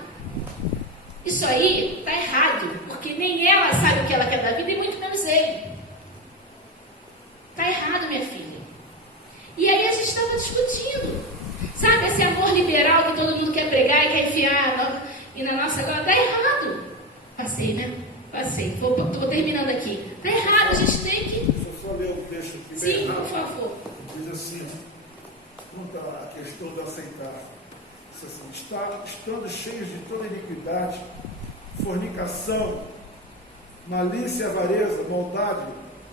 Isso aí está errado, porque nem ela sabe o que ela quer da vida e muito menos ele. Está errado, minha filha. E aí a gente estava discutindo. Sabe, esse amor liberal que todo mundo quer pregar e quer enfiar e na nossa agora, está errado. Passei, né? Passei. Estou terminando aqui. Está errado, a gente tem que... Deixa eu só ler o texto aqui bem rápido. Sim, por favor. Diz assim, quanto à questão de aceitar. Diz assim, estando cheios de toda iniquidade, fornicação, malícia, avareza, maldade,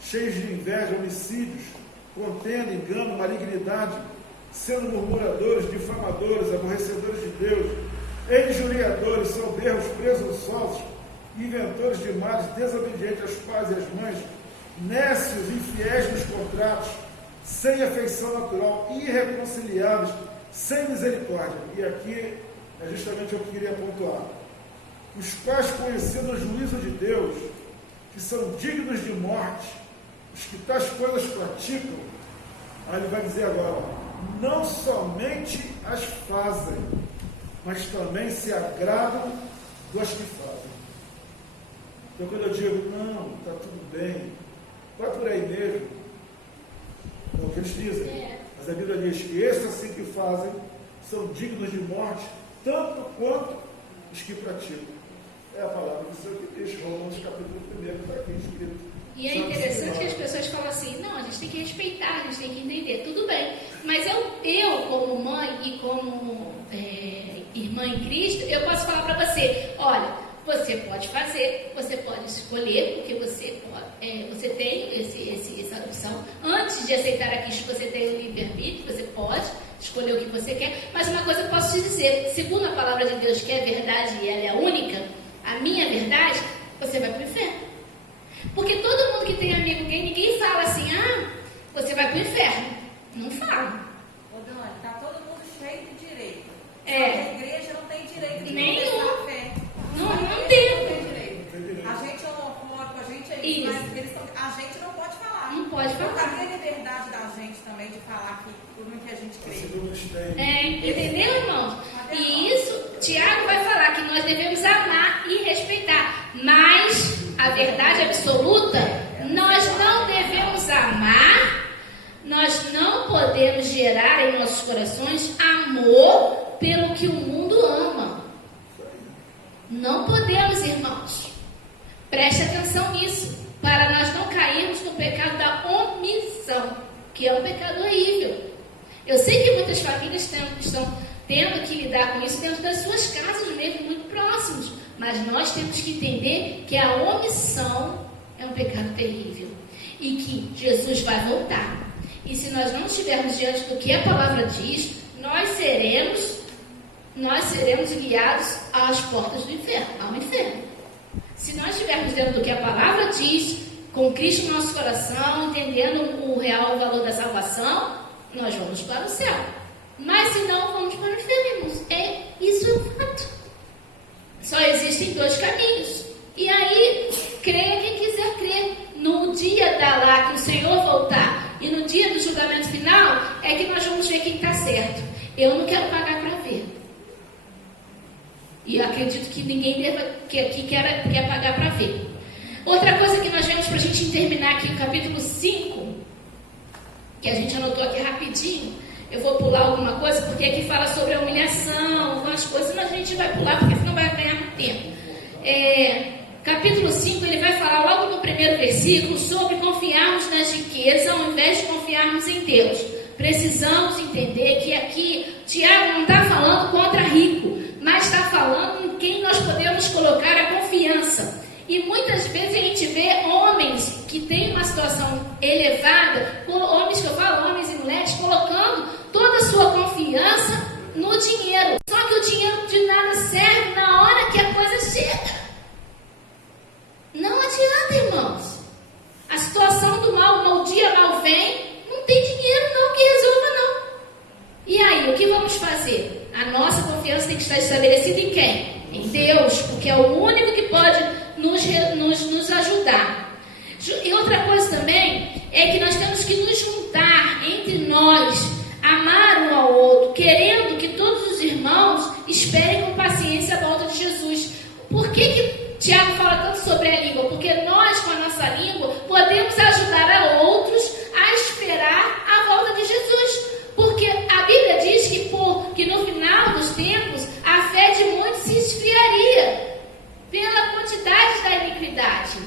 cheios de inveja, homicídios, contenda, engano, malignidade, sendo murmuradores, difamadores, aborrecedores de Deus, injuriadores, soberbos, presunçosos, inventores de males, desobedientes aos pais e às mães, nécios, infiéis nos contratos, sem afeição natural, irreconciliáveis, sem misericórdia. E aqui é justamente o que eu queria pontuar. Os quais, conhecendo o juízo de Deus, que são dignos de morte, os que tais coisas praticam, aí ele vai dizer agora, não somente as fazem, mas também se agradam dos que fazem. Então quando eu digo, não, está tudo bem, vai por aí mesmo, é o que eles dizem. Mas a Bíblia diz que esses assim que fazem são dignos de morte, tanto quanto os que praticam. É a palavra do Senhor que diz, Romanos capítulo 1, está aqui escrito. E é interessante que as pessoas falam assim, não, a gente tem que respeitar, a gente tem que entender, tudo bem. Mas eu como mãe e como irmã em Cristo, eu posso falar para você, olha, você pode fazer, você pode escolher, porque você tem essa opção. Antes de aceitar a Cristo, você tem o livre-arbítrio, você pode escolher o que você quer. Mas uma coisa eu posso te dizer, segundo a palavra de Deus, que é verdade e ela é a única, a minha verdade, você vai para o inferno. Porque todo mundo que tem amigo gay, ninguém fala assim, você vai para o inferno. Não fala. Ô Dani, está todo mundo cheio de direito. Só É. que a igreja não tem direito de Nenhum. professar a fé. Não A tem. igreja não tem direito. A gente é homofóbico, a gente é isso, Isso. mas a gente não pode falar. Não pode falar. Cadê a liberdade da gente também de falar tudo no que a gente crê? Segundo eles têm. Entendeu, irmãos? E isso, Tiago vai falar que nós devemos amar e respeitar. Mas a verdade absoluta, nós não devemos amar, nós não podemos gerar em nossos corações amor pelo que o mundo ama. Não podemos, irmãos. Preste atenção nisso, para nós não cairmos no pecado da omissão, que é um pecado horrível. Eu sei que muitas famílias estão tendo que lidar com isso dentro das suas casas mesmo, muito próximos. Mas nós temos que entender que a omissão é um pecado terrível. E que Jesus vai voltar. E se nós não estivermos diante do que a palavra diz, nós seremos guiados às portas do inferno, ao inferno. Se nós estivermos dentro do que a palavra diz, com Cristo no nosso coração, entendendo o real valor da salvação, nós vamos para o céu. Mas se não, vamos para o inferno. Isso é um fato. Só existem dois caminhos. E aí, creia quem quiser crer. No dia da lá que o Senhor voltar e no dia do julgamento final, é que nós vamos ver quem está certo. Eu não quero pagar para ver. E eu acredito que ninguém quer pagar para ver. Outra coisa que nós vemos para a gente terminar aqui no capítulo 5, que a gente anotou aqui rapidinho, eu vou pular alguma coisa, porque aqui fala sobre a humilhação, algumas coisas, mas a gente vai pular, porque senão vai ganhar muito tempo. Capítulo 5, ele vai falar logo no primeiro versículo sobre confiarmos nas riquezas ao invés de confiarmos em Deus. Precisamos entender que aqui Tiago não está falando contra rico, mas está falando em quem nós podemos colocar a confiança. E muitas vezes a gente vê homens que têm uma situação elevada, homens que eu falo, homens e mulheres, colocando toda a sua confiança no dinheiro. Só que o dinheiro de nada serve na hora que a coisa chega. Não adianta, irmãos. A situação do mal, o dia mal vem, não tem dinheiro não que resolva não. E aí, o que vamos fazer? A nossa confiança tem que estar estabelecida em quem? Em Deus, porque é o único que pode nos ajudar. E outra coisa também é que nós temos que nos juntar entre nós, amar um ao outro, querendo que todos os irmãos esperem com paciência a volta de Jesus. Por que Tiago fala tanto sobre a língua? Porque nós, com a nossa língua, podemos ajudar a outros a esperar a volta de Jesus. Porque a Bíblia diz que no final dos tempos, a fé de muitos se esfriaria pela quantidade da iniquidade.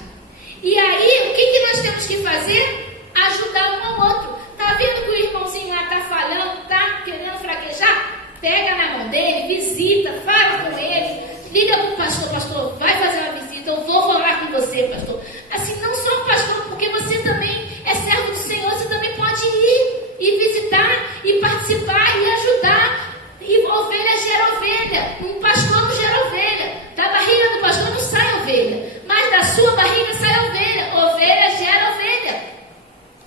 E aí, o que nós temos que fazer? Ajudar um ao outro. Está vendo que o irmãozinho lá está falhando, está querendo fraquejar? Pega na mão dele, visita, fala com ele, liga para o pastor, vai fazer uma visita, eu vou falar com você, pastor. Assim, não só o pastor, porque você também é servo do Senhor, você também pode ir e visitar, e participar, e ajudar. E ovelha gera ovelha, um pastor não gera ovelha, da barriga do pastor não sai ovelha, mas da sua barriga sai ovelha gera ovelha,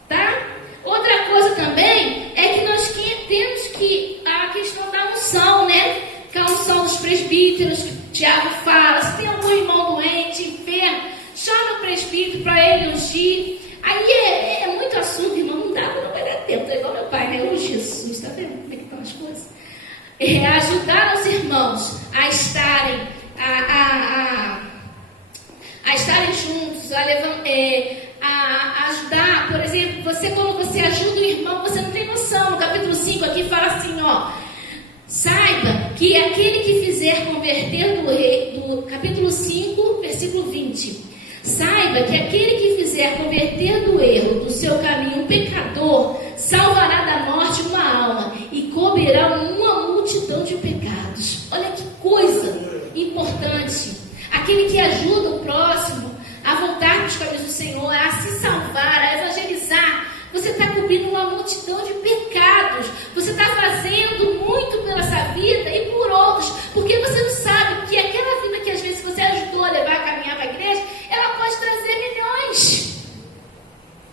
tá? Outra coisa também é que nós temos que, a questão da unção, né? Que a unção dos presbíteros, que Tiago fala, se tem algum irmão doente, enfermo, chama o presbítero para ele ungir. Aí é muito assunto, irmão, não vai dar tempo, é igual meu pai, né? O Jesus, tá vendo como é que estão as coisas? Ajudar os irmãos a estarem juntos, a ajudar. Por exemplo, quando você ajuda o irmão, você não tem noção. No capítulo 5 aqui fala assim, saiba que aquele que fizer converter do capítulo 5, versículo 20, saiba que aquele que fizer converter do erro do seu caminho um pecador, salvará da morte uma alma e cobrirá uma multidão de pecados. Olha que coisa importante. Aquele que ajuda o próximo a voltar para os caminhos do Senhor, a se salvar, a evangelizar, você está cobrindo uma multidão de pecados. Você está fazendo muito pela essa vida e por outros, porque você não sabe que aquela vida que às vezes você ajudou a levar a caminhar para a igreja, ela pode trazer milhões.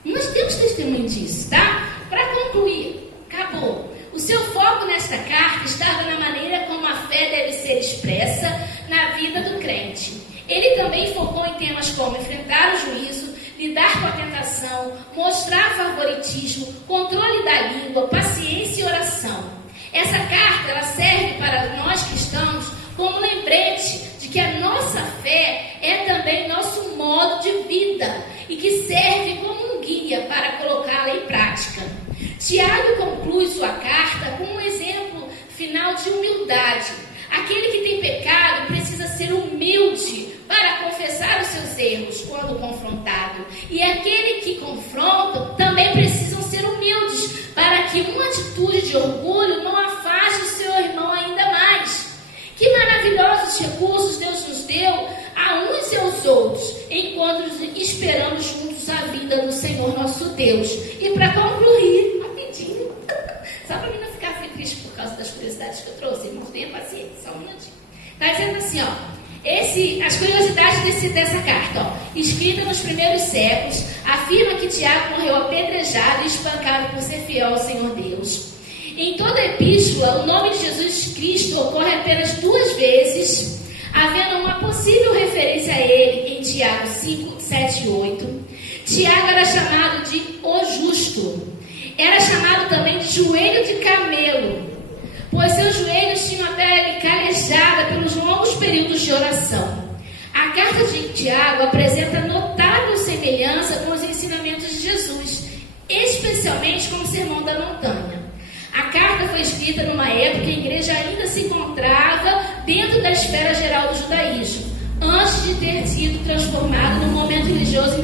Nós temos testemunho disso, tá? Para concluir, acabou. O seu foco nesta carta estava na maneira como a fé deve ser expressa na vida do crente. Ele também focou em temas como enfrentar o juízo, lidar com a tentação, mostrar favoritismo, controle da língua, paciência e oração. Essa carta ela serve para nós cristãos como lembrete de que a nossa fé é também nosso modo de vida e que serve como um guia para colocá-la em prática. Tiago conclui sua carta com um exemplo final de humildade. Aquele que tem pecado precisa ser humilde para confessar os seus erros quando confrontado. E aquele que confronta também precisam ser humildes para que uma atitude de orgulho não afaste o seu irmão ainda mais. Que maravilhosos recursos Deus nos deu a uns e aos outros, enquanto esperamos juntos a vinda do Senhor nosso Deus. E para concluir, rapidinho, só para mim não ficar triste por causa das curiosidades que eu trouxe, irmãos, tenha paciência, só um minutinho. Está dizendo assim, As curiosidades dessa carta, ó, escrita nos primeiros séculos, afirma que Tiago morreu apedrejado e espancado por ser fiel ao Senhor Deus. Em toda a epístola, o nome de Jesus Cristo ocorre apenas 2 vezes, havendo uma possível referência a ele em Tiago 5, 7 e 8. Tiago era chamado de o justo. Era chamado também de joelho de camelo, pois seus joelhos tinham a pele calejada pelos longos períodos de oração. A carta de Tiago apresenta notável semelhança com os ensinamentos de Jesus, especialmente com o Sermão da Montanha. A carta foi escrita numa época em que a igreja ainda se encontrava dentro da esfera geral do judaísmo, antes de ter sido transformado num movimento religioso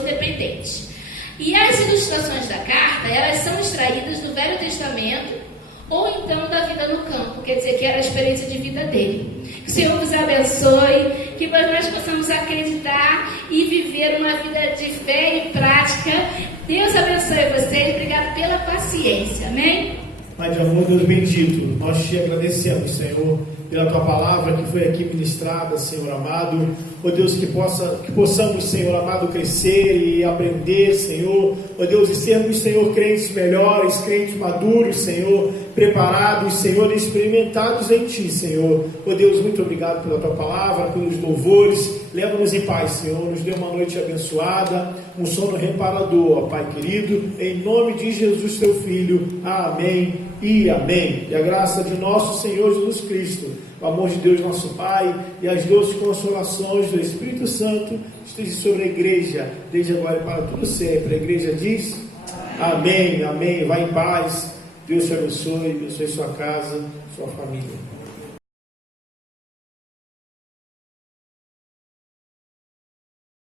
independente. E as ilustrações da carta, elas são extraídas do Velho Testamento ou então da vida no campo, quer dizer que era a experiência de vida dele. Que o Senhor nos abençoe, que nós possamos acreditar e viver uma vida de fé e prática. Deus abençoe vocês, obrigado pela paciência, amém? Pai de amor, Deus bendito, nós te agradecemos, Senhor, pela tua palavra que foi aqui ministrada, Senhor amado. Ó Deus, que possamos, Senhor amado, crescer e aprender, Senhor. Ó Deus, e sermos, Senhor, crentes melhores, crentes maduros, Senhor, preparados, Senhor, experimentados em Ti, Senhor. Ó Deus, muito obrigado pela tua palavra, pelos louvores. Leva-nos em paz, Senhor. Nos dê uma noite abençoada, um sono reparador, ó Pai querido, em nome de Jesus, teu Filho. Amém e amém. E a graça de nosso Senhor Jesus Cristo, o amor de Deus nosso Pai e as doces consolações do Espírito Santo esteja sobre a igreja, desde agora e para todo sempre. A igreja diz amém, amém. Vai em paz. Deus te abençoe sua casa, sua família.